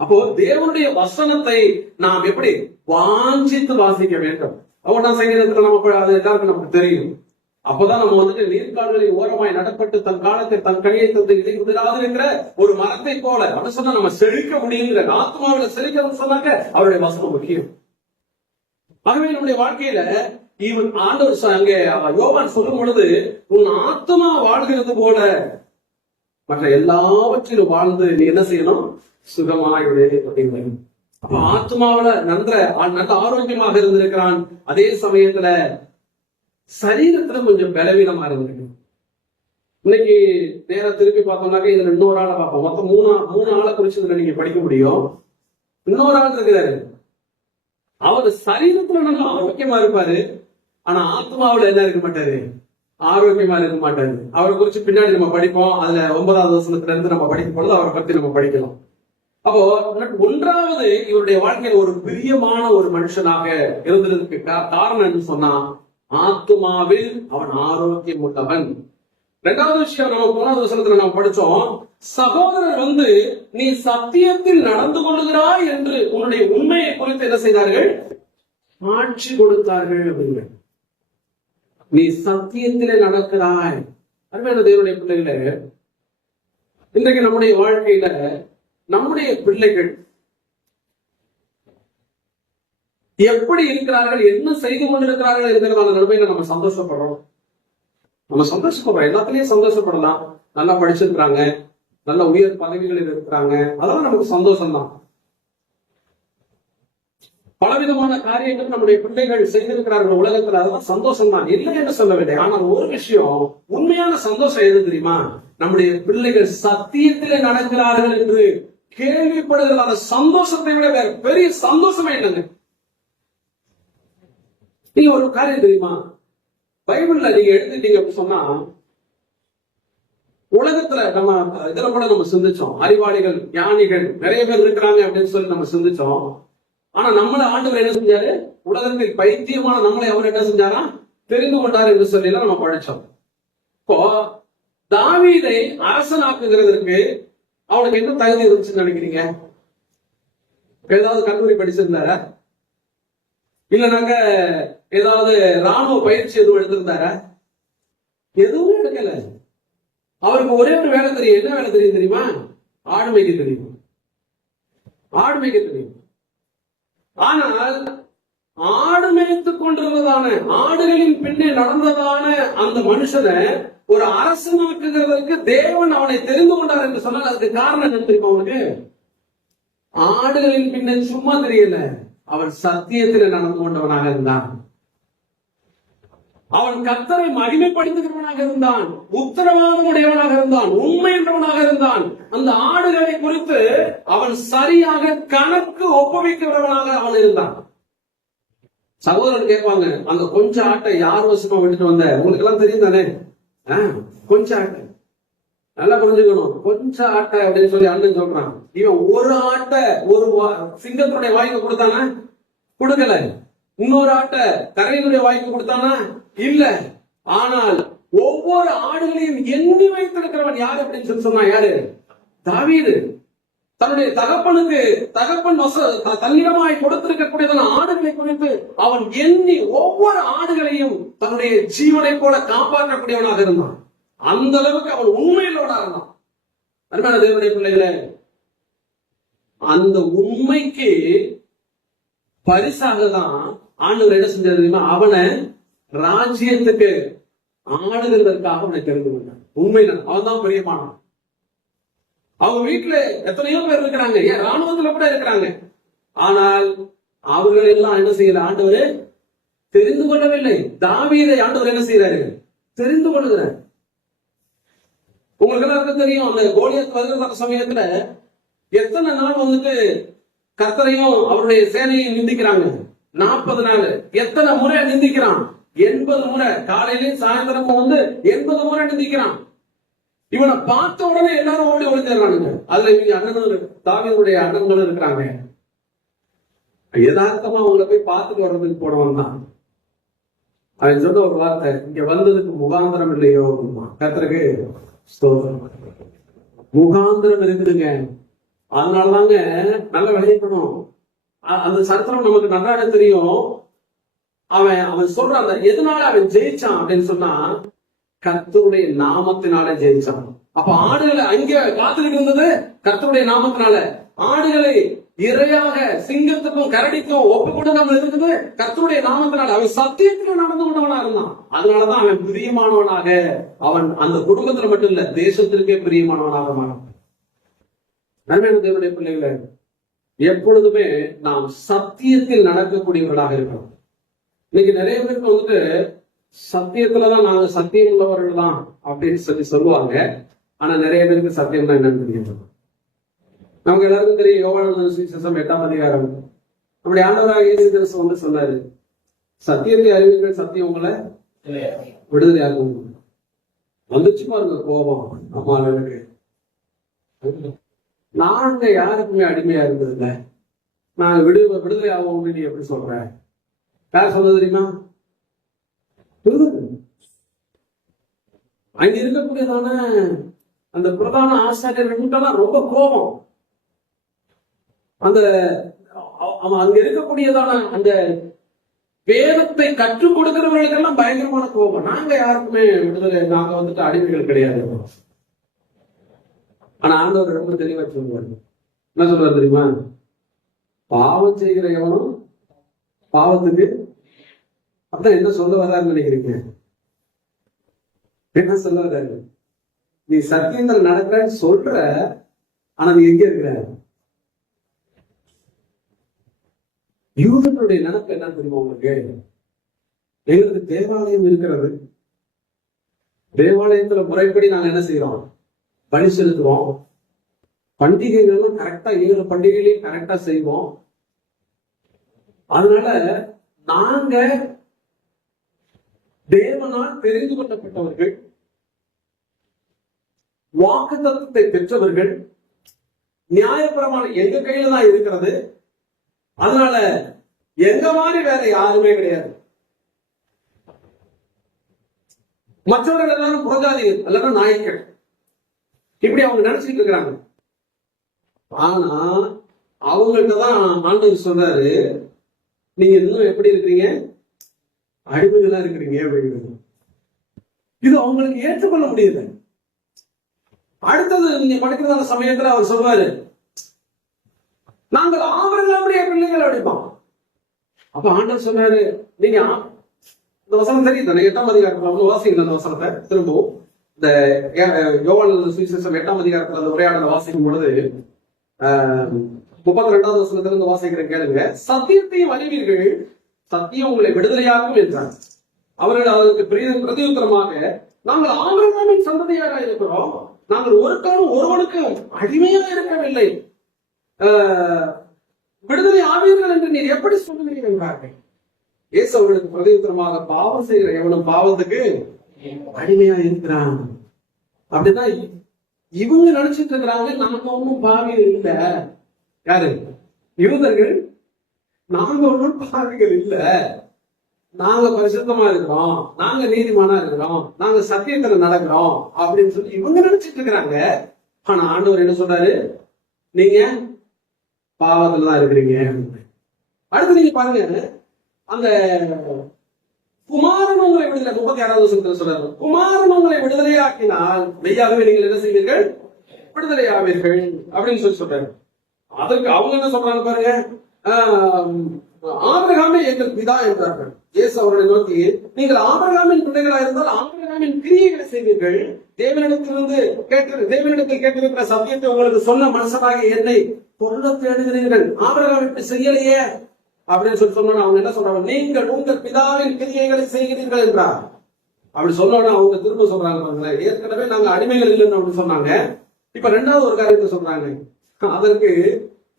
அப்போ தேவனுடைய வசனத்தை நாம் எப்படி வாஞ்சித்து வாசிக்க வேண்டும். அவன் சங்கீதத்துல நம்ம அது எல்லாருக்கும் நமக்கு தெரியும். அப்பதான் நம்ம வந்துட்டு நீர்கால்களில் ஓரமாய் நடப்பட்டு தன் காலத்தை தன் கனியை தந்து இதை உதிராது இருக்கிற ஒரு மரத்தை போல அப்படின்னு சொன்னா நம்ம செழிக்க முடியுங்கிற ஆத்மாவில செழிக்கணும்னு சொன்னாங்க. அவருடைய வசனம் முக்கியம். ஆகவே நம்முடைய வாழ்க்கையில இவன் ஆண்டவர் அங்கே யோவான் சொல்லும் பொழுது, உன் ஆத்மா வாழ்கிறது போல மற்ற எல்லாவற்றிலும் வாழ்ந்து நீ என்ன செய்யணும்? சுகமாயுடைய அப்படிங்கிறது. அப்ப ஆத்மாவில நல்ல ஆரோக்கியமாக இருந்திருக்கிறான். அதே சமயத்துல சரீரத்துல கொஞ்சம் பலவீனமா இருந்திருக்கு. இன்னைக்கு நேரம் திருப்பி பார்த்தோம்னாக்க இதுல இன்னொரு ஆளை பார்ப்போம். மொத்தம் மூணு ஆளை குறிச்சு இதுல நீங்க படிக்க முடியும். இன்னொரு ஆள் இருக்கிறாரு, அவர் சரீரத்துல நல்லா ஆரோக்கியமா இருப்பாரு, ஆனா ஆத்மாவில என்ன இருக்க மாட்டாரு? ஆரோக்கியமா இருக்க மாட்டாரு. அவரை குறிச்சு பின்னாடி நம்ம படிப்போம். அதுல 9வது வசனத்துல இருந்து நம்ம படிக்கும் பொழுது அவரை பத்தி நம்ம படிக்கலாம். அப்போ ஒன்றாவது இவருடைய வாழ்க்கையில ஒரு பிரியமான ஒரு மனுஷனாக இருந்ததுக்கு காரணம் என்ன சொன்னா, ஆத்மாவில் அவன் ஆரோக்கியம் உள்ளவன். இரண்டாவது விஷயம், நம்ம 3வது வசனத்துல நாம் படிச்சோம், சகோதரர் நீ சத்தியத்தில் நடந்து கொள்ளுகிறாய் என்று உன்னுடைய உண்மையை குறித்து என்ன செய்தார்கள்? சாட்சி கொடுத்தார்கள் அப்படிங்க. நீ சத்தியத்திலே நடக்கிறாய். அருமையான தேவனுடைய பிள்ளைகளே, இன்றைக்கு நம்முடைய வாழ்க்கையில நம்முடைய பிள்ளைகள் எப்படி இருக்கிறார்கள், என்ன செய்து கொண்டிருக்கிறார்கள் என்கிறதான நிலைமையில நம்ம சந்தோஷப்படுறோம். எல்லாத்துலயும் சந்தோஷப்படலாம். நல்லா படிச்சிருக்கிறாங்க, நல்ல உயர் பதவிகளில் இருக்கிறாங்க, அதெல்லாம் நமக்கு சந்தோஷம் தான். பலவிதமான காரியங்கள் நம்முடைய பிள்ளைகள் செய்திருக்கிறார்கள் உலகத்துல, அதெல்லாம் சந்தோஷம் தான், இல்லை என்று சொல்லவில்லை. ஆனால் ஒரு விஷயம், உண்மையான சந்தோஷம் எது தெரியுமா? நம்முடைய பிள்ளைகள் சத்தியத்திலே நடக்கிறார்கள் என்று கேள்விப்படுகிற அந்த சந்தோஷத்தை விட வேற பெரிய சந்தோஷமே இல்லைங்க. நீங்க ஒரு காரியம் தெரியுமா? பைபிள்ல நீங்க எடுத்துட்டீங்க அப்படின்னு சொன்னா, உலகத்துல நம்ம இதுல கூட நம்ம சிந்திச்சோம், அறிவாளிகள் ஞானிகள் நிறைய பேர் இருக்கிறாங்க அப்படின்னு சொல்லி நம்ம சிந்திச்சோம். ஆனா நம்மள ஆண்டவர் என்ன செஞ்சாரு? உலகத்தில் பைத்தியமான நம்மளை அவர் என்ன செஞ்சாரா? தெரிந்து கொண்டார் என்று சொல்லி நம்ம படிச்சோம். இப்போ தாவீதை அரசனாக்குகிறதுக்கு அவனுக்கு என்ன தகுதி இருந்துச்சுன்னு நினைக்கிறீங்க? ஏதாவது கல்லூரி படிச்சிருந்தாரா? இல்லைனாக்க ஏதாவது ராணுவ பயிற்சி எதுவும் எடுத்திருந்தாரா? எதுவும் எடுக்கல. அவருக்கு ஒரே ஒரு வேலை தெரியும். என்ன வேலை தெரியும் தெரியுமா? ஆடு மேய்க்க தெரியும். ஆடு மேய்க்க தெரியும். ஆனால் ஆடு மேய்த்துக் கொண்டிருந்ததான, ஆடுகளின் பின்னே நடந்ததான அந்த மனுஷனை ஒரு அரசனாக்குகிறதற்கு தேவன் அவனை தெரிந்து கொண்டார் என்று சொன்னால் அதுக்கு காரணம் என்ன தெரியுமா? அவனுக்கு ஆடுகளின் பின்னே சும்மா தெரியல, அவன் சத்தியத்தில் நடந்து கொண்டவனாக இருந்தான். அவன் கர்த்தரை மகிமைப்படுத்துகிறவனாக இருந்தான், உத்தரவாதம் உடையவனாக இருந்தான், உண்மை என்றவனாக இருந்தான். அந்த ஆடுகளை குறித்து அவன் சரியாக கணக்கு ஒப்புவிக்கிறவனாக அவன் இருந்தான். சகோதரன் கேட்பாங்க, அந்த கொஞ்ச ஆட்டை யார் வசமா விட்டுட்டு வந்த? உங்களுக்கு எல்லாம் தெரியும் தானே? கொஞ்ச ஆட்டை நல்லா புரிஞ்சுக்கணும். கொஞ்ச ஆட்டை அப்படின்னு சொல்லி அண்ணன் சொல்றான். இவன் ஒரு ஆட்டை ஒரு சிங்கத்தினுடைய வாய்க்கு கொடுத்தானா? கொடுக்கல. இன்னொரு ஆட்டை கரையினுடைய வாய்க்கு கொடுத்தானா? இல்ல. ஆனால் ஒவ்வொரு ஆடுகளையும் எண்ணி வைத்திருக்கிறவன் யார் அப்படின்னு சொல்லி சொன்னா யாரு? தாவீது. தன்னுடைய தகப்பனுக்கு தகப்பன் தன்னிடமாய் கொடுத்திருக்கக்கூடியதான ஆடுகளை குறித்து அவன் எண்ணி ஒவ்வொரு ஆடுகளையும் தன்னுடைய ஜீவனை போல காப்பாற்றக்கூடியவனாக இருந்தான். அந்த அளவுக்கு அவன் உண்மையிலோட இருந்தான். அருமையான தேவனுடைய பிள்ளைகளே, அந்த உண்மைக்கு பரிசாக தான் ஆண்டவர் என்ன செஞ்சார் தெரியுமா? அவனை ராஜ்யத்துக்கு ஆடுகிறதற்காக அவனை தெரிந்து கொண்டான். உண்மைதான், அவன் தான் பிரியமானான். அவங்க வீட்டுல எத்தனையோ பேர் இருக்கிறாங்க, ஏன் ராணுவத்துல கூட இருக்கிறாங்க. ஆனால் அவர்கள் எல்லாம் என்ன செய்யல? ஆண்டவர் தெரிந்து கொள்ளவில்லை. தாவீதை ஆண்டவர் என்ன செய்யறாரு? தெரிந்து கொள்கிறார். உங்களுக்கு எல்லாருக்கும் தெரியும், அந்த கோலியாத் வருகிற சமயத்துல எத்தனை நாள் வந்துட்டு கர்த்தரையும் அவருடைய சேனையும் நிந்திக்கிறாங்க? 40 நாள். எத்தனை முறை நிந்திக்கிறான்? 80 முறை. காலையிலையும் சாயந்தரமும் 80 முறை நிந்திக்கிறான். இவனை பார்த்த உடனே எல்லாரும் ஓடி ஒளிஞ்சிடறானுங்க. அதுல இவங்க அண்ணனும் தாவீதுடைய அண்ணன்களும் இருக்கிறாங்க. யதார்த்தமா அவங்களை போய் பார்த்துட்டு வர்றதுக்கு போனவன் தான். அவன் சொன்ன ஒரு வார்த்தை, இங்க வந்ததுக்கு முகாந்திரம் இல்லையோ? கர்த்தருக்கு ஸ்தோத்திரம். முகாந்திரம் இருக்குதுங்க. அதனாலதாங்க நல்ல விளையாடணும். அந்த சரித்திரம் நமக்கு நன்றாக தெரியும். அவன் சொல்றான், அந்த எதனால அவன் ஜெயிச்சான் அப்படின்னு சொன்னா, கர்த்தருடைய நாமத்தினால ஜெயிச்சான். அப்ப ஆடுகளை அங்க காத்துக்கிட்டு இருந்தது கர்த்தருடைய நாமத்தினால. ஆடுகளை இரையாக சிங்கத்துக்கும் கரடிக்கும் ஒப்பு கொடுக்காமல் இருக்குது கர்த்தருடைய நாமத்தினால. அவன் சத்தியத்துல நடந்து கொண்டவனா இருந்தான். அதனாலதான் அவன் பிரியமானவனாக, அவன் அந்த குடும்பத்துல மட்டும் இல்ல, தேசத்திற்கே பிரியமானவனாக மாறான். நன்மையான தேவனுடைய பிள்ளைகளை, எப்பொழுதுமே நாம் சத்தியத்தில் நடக்கக்கூடியவர்களாக இருக்கிறோம். இன்னைக்கு நிறைய பேருக்கு வந்துட்டு சத்தியத்துலதான் நாங்க சத்தியம் உள்ளவர்கள் தான் அப்படின்னு சொல்லுவாங்க. ஆனா நிறைய பேருக்கு சத்தியம்னா என்னன்னு தெரியும். நமக்கு எல்லாருக்கும் தெரியும், யோவான் சுவிசேஷம் 8ஆம் அதிகாரம் நம்முடைய ஆண்டவராக இயேசு கிறிஸ்து சொன்னாரு, சத்தியத்தை அறிவீர்கள், சத்தியம் உங்களை விடுதலையாகும். வந்துச்சு பாருங்க கோபம். அம்மா எனக்கு, நாங்க யாருக்குமே அடிமையா இருந்ததில்ல, நாங்க விடுதலை ஆகும் நீ எப்படி சொல்ற? யார் சொல்றது தெரியுமா? அங்க இருக்கக்கூடியதான அந்த பிரதான ஆசாரியர்கள் ரொம்ப கோபம். அந்த அங்க இருக்கக்கூடியதான அந்த வேதத்தை கற்றுக் கொடுக்கிறவர்களுக்கெல்லாம் பயங்கரமான கோபம். நாங்க யாருக்குமே விடுதலை, நாங்க வந்துட்டு அடிமைகள் கிடையாது. ஆனா ஆண்டவர் ரொம்ப தெளிவா சொல்லுவாரு. என்ன சொல்றாரு தெரியுமா? பாவம் செய்கிற எவனும் பாவத்துக்கு. அப்பதான் என்ன சொல்ல வர்றாருன்னு நினைக்கிறீங்க? என்ன சொல்ல வர்றாரு? நீ சத்தியங்கள் நடக்கிறன்னு சொல்ற, ஆனா நீ எங்க இருக்கிற? யூதர்களுடைய நினைப்பு என்ன தெரியுமா உங்களுக்கு? எங்களுக்கு தேவாலயம் இருக்கிறது, தேவாலயத்துல முறைப்படி நாங்க என்ன செய்யறோம்? பலி செலுத்துவோம். பண்டிகைகளும் கரெக்டா 7 பண்டிகைகளையும் கரெக்டா செய்வோம். அதனால நாங்க தேவனால் தெரிந்து கொள்ளப்பட்டவர்கள், வாக்குத்தத்தத்தை பெற்றவர்கள், நியாயப்பிரமாணம் எங்க கையில தான் இருக்கிறது. அதனால எங்க மாதிரி வேற யாருமே கிடையாது. மற்றவர்கள் எல்லாரும் புறஜாதிகள், எல்லாரும் நாய்க்கள், இப்படி அவங்க நினைச்சிட்டு இருக்கிறாங்க. ஆனா அவங்கள்ட்ட தான் ஆண்டவர் சொல்றாரு, நீங்க இன்னும் எப்படி இருக்கிறீங்க? அடிமைகளா இருக்கிறீங்க அப்படிங்கிறது. இது அவங்களுக்கு ஏற்றுக்கொள்ள முடியல. அடுத்தது நீங்க படிக்கிறதான சமயத்துல அவர் சொல்வாரு, நாங்கள் ஆபரகாமுடைய பிள்ளைகள் அப்படிப்போம். அப்ப ஆண்டவர் சொன்னாரு, நீங்க இந்த வசனம் தெரியும் தானே? 8ஆம் அதிகாரத்துல வாசிக்கல அந்த வசனத்தை திரும்பவும். இந்த யோவான் சுவிசேஷம் 8ஆம் அதிகாரத்துல அந்த உரையாடலை வாசிக்கும் பொழுது 32வது வசனத்திலிருந்து வாசிக்கிறேன் கேளுங்க. சத்தியத்தையும் அறிவீர்கள், சத்தியம் உங்களை விடுதலையாகும் என்றார். அவர்கள் அதற்கு பிரதியுத்தரமாக, நாங்கள் ஆபிரகாமின் சந்ததியாக இருக்கிறோம், நாங்கள் ஒரு காலம் ஒருவனுக்கும் அடிமையாக இருக்கவில்லை, விடுதலை ஆவீர்கள் என்று நீர் எப்படி சொல்லுகிறீர்கள் என்றார்கள். இயேசு அவர்களுக்கு பிரதியுத்தரமாக, பாவம் செய்கிற எவனும் பாவத்துக்கு அடிமையா இருக்கிறான். அப்படின்னா இவங்க நினைச்சிட்டு இருக்கிறாங்க, நாங்க ஒன்னும் பாவிகள் இல்ல. யாரு? யூதர்கள். நாங்க ஒன்னும் பாவிகள் இல்ல, நாங்க பரிசுத்தமா இருக்கிறோம், நாங்க நீதிமானா இருக்கிறோம், நாங்க சத்தியத்துல நடக்கிறோம் அப்படின்னு சொல்லி இவங்க நினைச்சிட்டு இருக்கிறாங்க. ஆனா ஆண்டவர் என்ன சொல்றாரு? நீங்க பாவத்துலதான் இருக்கிறீங்க. அடுத்து நீங்க பாருங்க, அந்த குமாரன் உங்களை விடுதலை 36வது வசனத்துல சொல்றாரு, குமாரன் உங்களை விடுதலையாக்கினால் மெய்யாகவே நீங்கள் என்ன செய்வீர்கள்? விடுதலை ஆவீர்கள் அப்படின்னு சொல்லி சொல்றாரு. அதற்கு அவங்க என்ன சொல்றாங்க பாருங்க, ஆபிரகாமே எங்கள் பிதா என்றார்கள். இயேசு அவர்களை நோக்கி, நீங்கள் ஆபிரகாமின் பிள்ளைகளா இருந்தால் ஆபிரகாமின் கிரியைகளை செய்வீர்கள், தேவனிடத்தில் கேட்டிருக்கிற சத்தியத்தை உங்களுக்கு சொன்ன மனுஷனாக என்னை கொல்ல தேடுகிறீர்கள், ஆபிரகாம் இப்படி செய்யலையே அப்படின்னு சொல்லி சொன்னா அவங்க என்ன சொல்றாங்க? நீங்கள் உங்கள் பிதாவின் கிரியைகளை செய்கிறீர்கள் என்றார். அப்படி சொன்னோன்னா அவங்க திரும்ப சொல்றாங்க பாருங்களேன், ஏற்கனவே நாங்க அடிமைகள் இல்லைன்னு அப்படி சொன்னாங்க. இப்ப ரெண்டாவது ஒரு காரியத்தை சொல்றாங்க, அதற்கு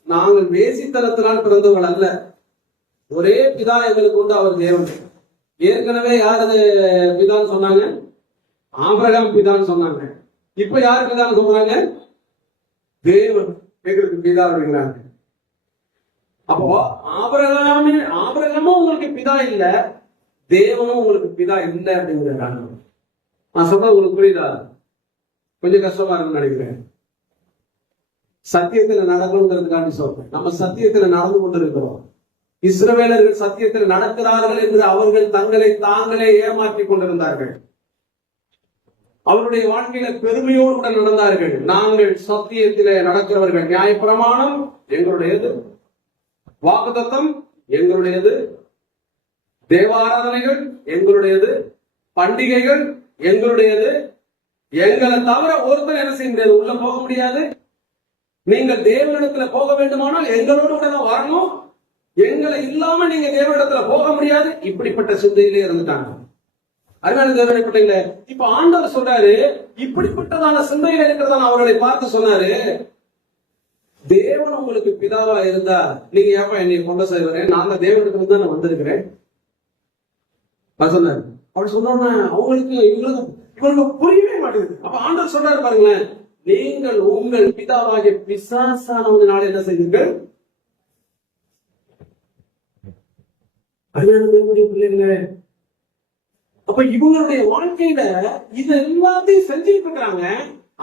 நாங்கள் வேசித்தனத்தினால் பிறந்தவர்கள் அல்ல, ஒரே பிதா எங்களுக்கு உண்டு, அவர் தேவன். ஏற்கனவே யார் அது பிதான்னு சொன்னாங்க? ஆபிரகாம் பிதான்னு சொன்னாங்க. இப்ப யார் பிதான்னு சொல்றாங்க? தேவன் எங்களுக்கு பிதா அப்படிங்கிறாங்க. அப்போ ஆபிரகாமும் உங்களுக்கு பிதா இல்ல, தேவனும் உங்களுக்கு பிதா இல்லை அப்படிங்கிறாங்க. நான் சொல்றது உங்களுக்கு புரியுதா? கொஞ்சம் கஷ்டமா இருக்குன்னு நினைக்கிறேன். சத்தியத்துல நடக்கணுங்கிறதுக்காண்டி சொல்றேன். நம்ம சத்தியத்துல நடந்து கொண்டிருக்கிறோம். இஸ்ரவேலர்கள் சத்தியத்தில் நடக்கிறார்கள் என்று அவர்கள் தங்களை தாங்களே ஏமாற்றிக் கொண்டிருந்தார்கள். அவருடைய வாழ்க்கையில பெருமையோடு கூட நடந்தார்கள். நாங்கள் சத்தியத்திலே நடக்கிறவர்கள், நியாயப்பிரமாணம் எங்களுடையது, வாக்குத்தத்தம் எங்களுடையது, தேவாராதனைகள் எங்களுடையது, பண்டிகைகள் எங்களுடையது. எங்களை தவிர ஒருத்தர் என்ன செய்ய முடியாது, உள்ள போக முடியாது. நீங்கள் தேவனிடத்துல போக வேண்டுமானால் எங்களோடு கூட தான் வரணும். எங்களை இல்லாம நீங்க தேவனிடத்துல போக முடியாது. இப்படிப்பட்ட சிந்தையிலே இருந்துட்டாங்க. அதனால தேவனை பிள்ளைங்களே, இப்ப ஆண்டவர் சொல்றாரு, இப்படிப்பட்டதான சிந்தையில இருக்கிறதான அவர்களை பார்த்து சொன்னாரு, தேவன் உங்களுக்கு பிதாவா இருந்தா நீங்க ஏப்பா என்னை கொண்டு செய்வேன், நான் தான் தேவனிடத்துல தான் நான் வந்திருக்கிறேன் சொன்னாரு. அப்படி சொன்னோன்னா அவங்களுக்கு இவங்களுக்கு புரியவே மாட்டேங்குது. அப்ப ஆண்டவர் சொல்றாரு பாருங்களேன், நீங்கள் உங்கள் பிதாவாகிய பிசாசானவனால என்ன செய்வீர்கள்? பிள்ளைங்களே, அப்ப இவங்களுடைய வாழ்க்கையில இது எல்லாத்தையும் செஞ்சுட்டு இருக்கிறாங்க.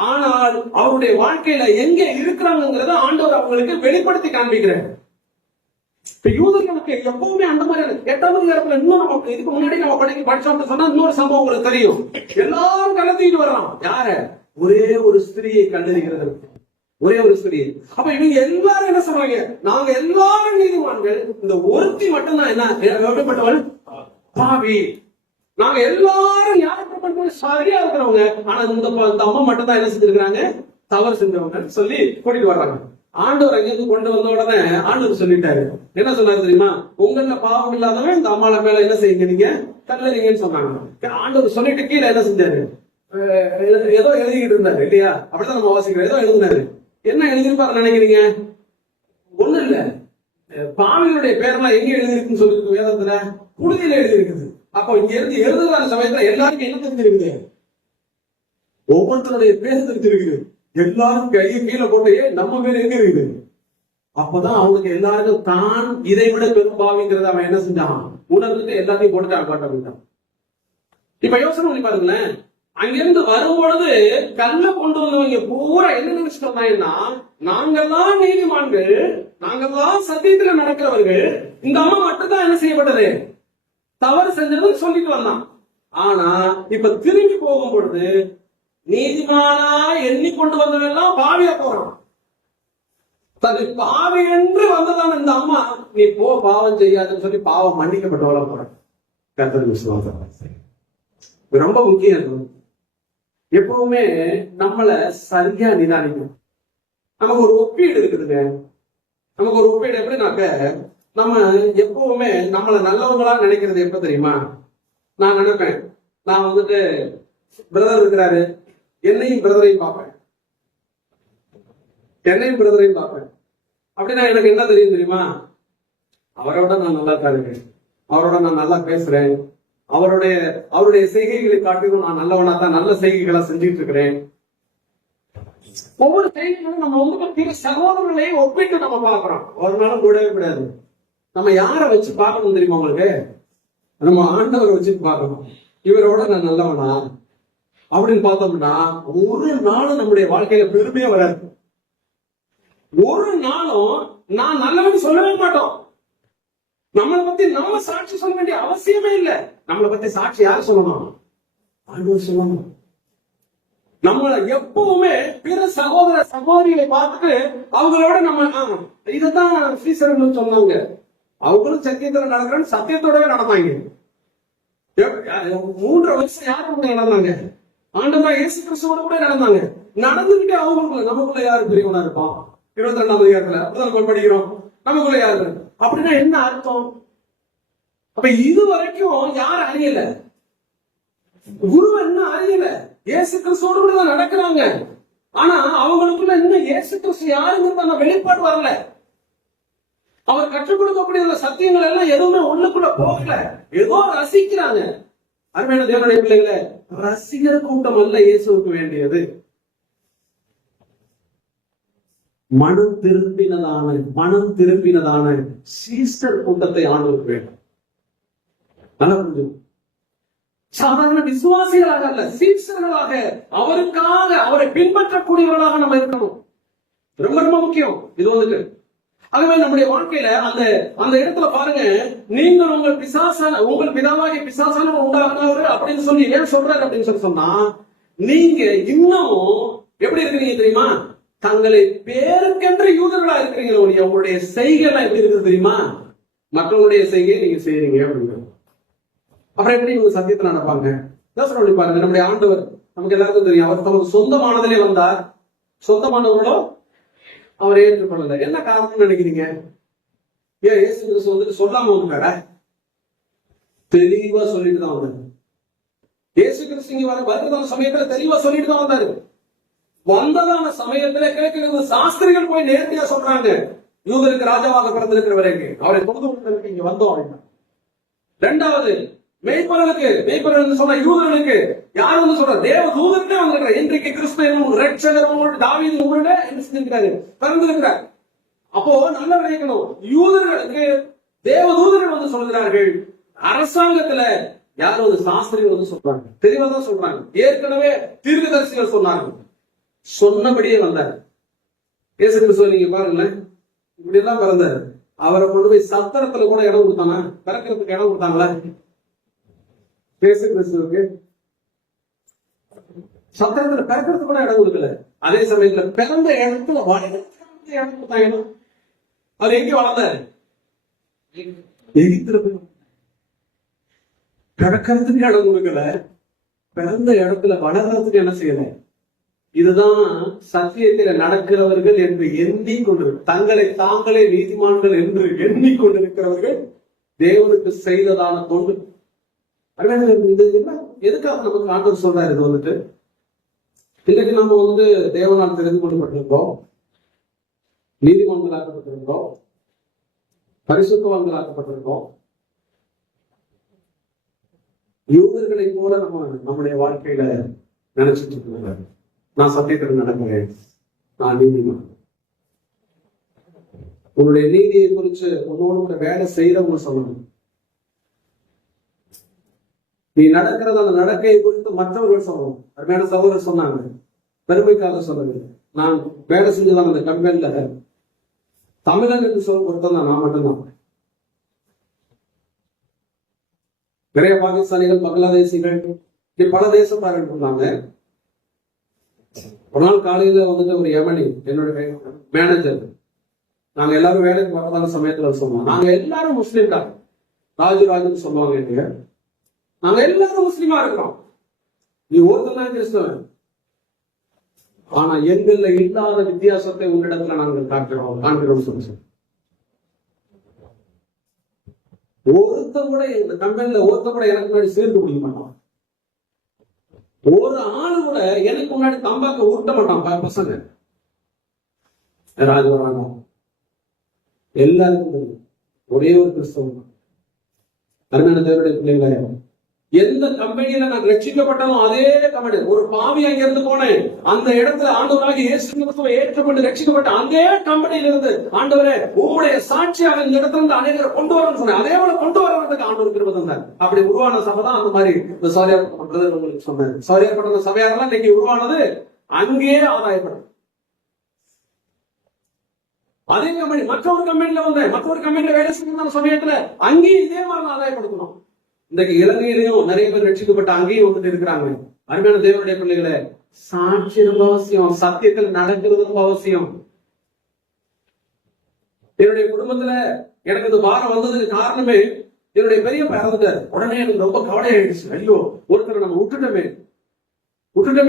ஆனால் அவருடைய வாழ்க்கையில எங்க இருக்கிறாங்கிறத ஆண்டவர் அவங்களுக்கு வெளிப்படுத்தி காண்பிக்கிறார். இப்ப யூதர்களுக்கு எப்பவுமே அந்த மாதிரி 8ஆம் அதிகாரத்துல இன்னும் நமக்கு இதுக்கு முன்னாடி நம்ம படிச்சோம்னு சொன்னா இன்னொரு சம்பவம் உங்களுக்கு தெரியும். எல்லாரும் கலத்திட்டு வர்றான். யார? ஒரே ஒரு ஸ்திரியை கண்டறிகிறது, ஒரே ஒரு ஸ்திரீ. அப்ப இவங்க எல்லாரும் என்ன சொல்றாங்க, நாங்க எல்லாரும் நீதிமான்கள், இந்த ஒருத்தி மட்டும் தான் என்ன எப்படிப்பட்டவள்? பாவி. நாங்க எல்லாரும் யாருக்கு சரியா இருக்கிறவங்க, ஆனா இந்த அம்மா மட்டும் தான் என்ன செஞ்சிருக்காங்க, தவறு செஞ்சவங்க சொல்லி கூட்டிட்டு வர்றாங்க. ஆண்டவர் அங்கிருந்து கொண்டு வந்த உடனே ஆண்டவர் சொல்லிட்டாரு, என்ன சொன்னாரு தெரியுமா? உங்கள பாவம் இல்லாதவன் இந்த அம்மாள மேல என்ன செய்யுங்க, நீங்க கல்லறீங்கன்னு சொன்னாங்க. ஆண்டவர் சொல்லிட்டு கீழே என்ன செஞ்சாரு, ஏதோ எழுதிக்கிட்டு இருந்தாரு இல்லையா? அப்படித்தான் நம்ம வாசிக்கிறோம். ஏதோ எழுதினாரு. என்ன எழுதிருப்பாரு நினைக்கிறீங்க? ஒண்ணு இல்ல, பாவிகளுடைய பேரெல்லாம் எங்க எழுதிருக்குன்னு சொல்லிருக்கு வேதத்துல, புழுதியில எழுதிருக்குது. அப்போ இங்க இருந்து எழுதுகிற சமயத்துல எல்லாருக்கும் என்ன தெரிஞ்சிருக்குது, ஒவ்வொருத்தருடைய பேர் தெரிஞ்சிருக்குது. எல்லாரும் கையை கீழே போட்டு நம்ம பேர் எங்க இருக்குது. அப்பதான் அவனுக்கு எல்லாருக்கும் தான் இதை விட பெரும் பாவிங்கிறத அவன் என்ன செஞ்சான், உணர்ந்துட்டு எல்லாத்தையும் போட்டு ஆட்டம். இப்ப யோசனை பண்ணி பாருங்களேன், அங்கிருந்து வரும்பொழுது கல்ல கொண்டு வந்தவங்க பூரா என்ன நினைச்சிட்டு வந்தாங்கன்னா, நாங்கெல்லாம் நீதிமான்கள், நாங்கெல்லாம் சத்தியத்துல நடக்கிறவர்கள், இந்த அம்மா மட்டும் தான் என்ன செய்யப்பட்டது, தவறு செஞ்சதுன்னு சொல்லிட்டு வந்தான். ஆனா இப்ப திரும்பி போகும் பொழுது நீதிமானா எண்ணி கொண்டு வந்தவெல்லாம் பாவியா போறான். தன்னை பாவி என்று வந்ததான் இந்த அம்மா, நீ போ பாவம் செய்யாதுன்னு சொல்லி பாவம் மன்னிக்கப்பட்டவளா போறான். கர்த்தருக்கு விசுவாசம் ரொம்ப முக்கியம். எப்பவுமே நம்மள சரியா நிதானிக்கணும். நமக்கு ஒரு ஒப்பீடு இருக்குதுங்க. நமக்கு ஒரு ஒப்பீடு எப்படின்னாக்க, நம்ம எப்பவுமே நம்மள நல்லவங்களா நினைக்கிறது எப்ப தெரியுமா? நான் நினைப்பேன், நான் வந்துட்டு பிரதர் இருக்கிறாரு, என்னையும் பிரதரையும் பார்ப்பேன், என்னையும் பிரதரையும் பார்ப்பேன். அப்படின்னா எனக்கு என்ன தெரியும் தெரியுமா? அவரோட நான் நல்லா இருக்காரு, அவரோட நான் நல்லா பேசுறேன், அவருடைய செய்கைகளை காட்டிலும் நான் நல்லவனா தான் நல்ல செய்கைகளா செஞ்சுட்டு இருக்கிறேன். ஒவ்வொரு செய்கைகளும் நம்ம வந்து சகோதரர்களே ஒப்பிட்டு நம்ம பார்க்கிறோம். ஒரு நாளும் கூடவே கூடாது. நம்ம யாரை வச்சு பார்க்கணும் தெரியுமா உங்களுக்கு? நம்ம ஆண்டவரை வச்சு பார்க்கணும். இவரோட நான் நல்லவனா அப்படின்னு பார்த்தோம்னா ஒரு நாளும் நம்முடைய வாழ்க்கையில பெருமையா வராது. ஒரு நாளும் நான் நல்லவன் சொல்லவே மாட்டோம். நம்மளை பத்தி நம்ம சாட்சி சொல்ல வேண்டிய அவசியமே இல்லை. நம்மளை பத்தி சாட்சி யார் சொல்லணும்? ஆண்டவர் சொல்லணும். நம்மள எப்பவுமே பிற சகோதர சகோதரிகளை பார்த்துட்டு அவங்களோட நம்ம இததான் ஸ்ரீசரன் சொன்னாங்க. அவங்களும் சத்தியத்துல நடக்கிறேன்னு சத்தியத்தோடவே நடந்தாங்க. 3 வருஷம் யாரு கூட நடந்தாங்க? ஆண்டவராகிய இயேசு கிறிஸ்துவோட கூட நடந்தாங்க. நடந்துகிட்டே அவங்களுக்குள்ள நமக்குள்ள யாரு பெரியவனா இருப்பான்? 22ஆம் அதிகாரத்துல அப்பதான் படிக்கிறோம். நமக்குள்ள யாரு அப்படின்னா என்ன அர்த்தம்? அப்ப இது வரைக்கும் யாரும் அறியல. குருவை என்ன அறியல, இயேசு கிறிஸ்துவோடு கூட தான் நடக்கிறாங்க. ஆனா அவங்களுக்குள்ள இன்னும் இயேசு கிறிஸ்து யாருங்கிறத வெளிப்பாடு வரல. அவர் கற்றுக் கொடுக்கக்கூடிய சத்தியங்கள் எல்லாம் எதுவுமே உள்ளுக்குள்ள போகல, ஏதோ ரசிக்கிறாங்க. அருமையான தேவனுடைய பிள்ளைகளை, ரசிகர் கூட்டம் அல்ல இயேசுவுக்கு வேண்டியது. மனம் திரும்பினதான சீஸ்டர் கூட்டத்தை ஆண்டவருக்கு வேண்டும். நல்லா புரிஞ்சுக்கணும். சாதாரண விசுவாசிகளாக அல்ல, சீசர்களாக, அவருக்காக அவரை பின்பற்றக்கூடியவர்களாக நம்ம இருக்கணும். ரொம்ப ரொம்ப முக்கியம் இது வந்துட்டு. ஆகவே நம்முடைய வாழ்க்கையில அந்த இடத்துல பாருங்க, நீங்கள் உங்கள் பிதாவாகிய பிசாசான உண்டாகினவர் அப்படின்னு சொல்லி ஏன் சொல்றாரு அப்படின்னு சொல்லி சொன்னா, நீங்க இன்னும் எப்படி இருக்கிறீங்க தெரியுமா? தங்களை பேருக்கென்று யூதர்களா இருக்கிறீங்க. உங்களுடைய செய்கைலாம் எப்படி இருக்குது தெரியுமா? மற்றவங்களுடைய செய்கையை நீங்க செய்யறீங்க அப்படிங்க. அப்புறம் எப்படி இவங்க சத்தியத்தை நடப்பாங்க? சொல்லி பாருங்க, நம்முடைய ஆண்டவர் நமக்கு எல்லாருக்கும் தெரியும். அவர் தமக்கு சொந்தமானதிலே வந்தார், சொந்தமானவர்களோ அவர் ஏற்றுக்கொள்ளல. என்ன காரணம்னு நினைக்கிறீங்க? ஏன் இயேசு கிறிஸ்து வந்துட்டு சொல்லாம வந்துட்டார? தெளிவா சொல்லிட்டு தான் வந்தாரு. இயேசு கிறிஸ்து இங்க வருகிறதான சமயத்துல தெளிவா சொல்லிட்டு தான் வந்தாரு. வந்ததான சமயத்துல கேட்கிறது, சாஸ்திரிகள் போய் நேர்த்தியா சொல்றாங்க, யூதருக்கு ராஜாவாக பிறந்திருக்கிற வரைக்கும் அவரை தொழுது இங்க வந்தோம் அப்படின்னா. ரெண்டாவது, மெய்ப்பொருளுக்கு சொன்ன யூதர்களுக்கு யார் வந்து சொல்ற? தேவ தூதர்களே வந்திருக்கிறார். இன்றைக்கு கிறிஸ்து ரட்சகர் தாவீது உங்களோட என்ன செஞ்சிருக்காரு? பிறந்திருக்கிறார். அப்போ நல்லா நினைக்கணும், யூதர்களுக்கு தேவ தூதர்கள் வந்து சொல்கிறார்கள். அரசாங்கத்துல யாரும் வந்து சாஸ்திரிகள் வந்து சொல்றாங்க, தெளிவாதான் சொல்றாங்க. ஏற்கனவே தீர்க்கதரிசிகள் சொன்னாங்க, சொன்னபடியே வந்தார். இயேசு கிறிஸ்துவ நீங்க பாருங்களேன், இப்படி எல்லாம் பிறந்தாரு. அவரை கொண்டு போய் சத்திரத்துல கூட இடம் கொடுத்தாங்க, பிறக்கிறதுக்கு இடம் கொடுத்தாங்களா? இயேசு கிறிஸ்துவுக்கு சத்திரத்துல பிறக்கிறதுக்கு கூட இடம் கொடுக்கல. அதே சமயத்துல பிறந்த இடத்துல வளர்ந்து இடம் கொடுத்தாங்க. அவர் எங்க வளர்ந்தாரு? எகிப்துல போய் பிறக்கிறதுக்கு இடம் கொடுக்கல, பிறந்த இடத்துல வளர்றதுக்கு என்ன செய்யல? இதுதான் சத்தியத்தில் நடக்கிறவர்கள் என்று எண்ணிக்கொண்டு, தங்களை தாங்களே நீதிமான்கள் என்று எண்ணிக்கொண்டிருக்கிறவர்கள் தேவனுக்கு செய்ததான தொண்டு. எதுக்காக நமக்கு ஆண்டவர் சொல்றாரு? இது வந்துட்டு இன்னைக்கு நம்ம வந்து தேவனால் தெரிந்து கொள்ளப்பட்டிருக்கோம், நீதிமான்களாக்கப்பட்டிருக்கோம், பரிசுத்தவான்களாக்கப்பட்டிருக்கோம். யூதர்களை போல நம்முடைய வாழ்க்கையில நினைச்சிட்டு இருக்கிறாங்க, நான் சத்தியத்தில் நடக்கிறேன், நான் நீதிமான். உன்னுடைய நீதியை குறித்து உன்னோட வேலை செய்யறவங்க சொல்லணும். நீ நடக்கிறது அந்த நடக்கையை குறித்து மற்றவர்கள் சொல்லணும். அருமையான சகோதரர் சொன்னாங்க, பெருமைக்காக சொல்லவில்லை. நான் வேலை செஞ்சதான் அந்த கம்பெனில தமிழன் என்று சொல்ல பொறுத்தான் நான் மட்டும்தான். நிறைய பாகிஸ்தானிகள், பங்களாதேசிகள், இப்படி பல தேசக்காரர்கள் இருந்தாங்க. ஒரு நாள் காலையில வந்துட்டு ஒரு யமனி, என்னோட மேனேஜர், நாங்க எல்லாரும் வேலைக்கு வரதான சமயத்துல சொன்னோம், நாங்க எல்லாரும் முஸ்லீம் தான், ராஜுன்னு சொல்லுவாங்க. நீங்க நாங்க எல்லாரும் முஸ்லீமா இருக்கிறோம், நீ ஒருத்தர் தான் கிறிஸ்தவன், ஆனா எங்கள்ல இல்லாத வித்தியாசத்தை உன்னிடத்துல நாங்கள் காண்கிறோம் சொல்லி ஒருத்தர் கூட இந்த கம்பெனில ஒருத்தர் கூட எனக்கு முன்னாடி சேர்ந்து குடிக்க மாட்டான். ஒரு ஆளு கூட எனக்கு முன்னாடி தம்பாக்க உருட்ட மாட்டான். பசங்க ராஜு வராங்க, எல்லாருக்கும் தெரியும் ஒரே ஒரு கிறிஸ்தவன். அருமையான தேவனுடைய பிள்ளைகளே, எந்த கம்பெனியில நான் ரட்சிக்கப்பட்டாலும் அதே கம்பெனி, ஒரு பாவி அங்க இருந்து போனேன், அந்த இடத்துல ஆண்டவராக இயேசு கிறிஸ்துவை ஏற்றுக்கொண்டு ரட்சிக்கப்பட்ட அதே கம்பெனியில இருந்து, ஆண்டவரே உங்களுடைய சாட்சியாக இந்த இடத்துல இருந்து அநேகரை கொண்டு வரணும்னு சொன்னேன். அதே போல கொண்டு வரதுக்கு ஆண்டவர் கிருபை தந்தார். அப்படி உருவான சபை தான் அந்த மாதிரி இந்த சௌரியார் உங்களுக்கு சொன்னேன். சௌரியார்பட்ட சபையாரெல்லாம் இன்னைக்கு உருவானது அங்கேயே ஆதாயப்படும். அதே கம்பெனி மற்றொரு கம்பெனில வந்தேன், மற்றொரு கம்பெனில வேலை செஞ்ச சமயத்துல அங்கேயும் இதே மாதிரி ஆதாயப்படுத்தணும். இன்றைக்கு இலங்கையிலையும் நிறைய பேர் ரட்சிக்கப்பட்ட அங்கேயும் வந்துட்டு இருக்கிறாங்க. அருமையான தேவனுடைய பிள்ளைகளை, சாட்சி ரொம்ப அவசியம், சத்தியத்தில் நடக்கிறது ரொம்ப அவசியம். என்னுடைய குடும்பத்துல எனக்கு இந்த வாரம் வந்ததுக்கு காரணமே, என்னுடைய பெரியப்பா இறந்துட்டாரு. உடனே எனக்கு ரொம்ப கவலை ஆயிடுச்சு. ஐயோ, ஒருத்தரை நம்ம விட்டுட்டோமே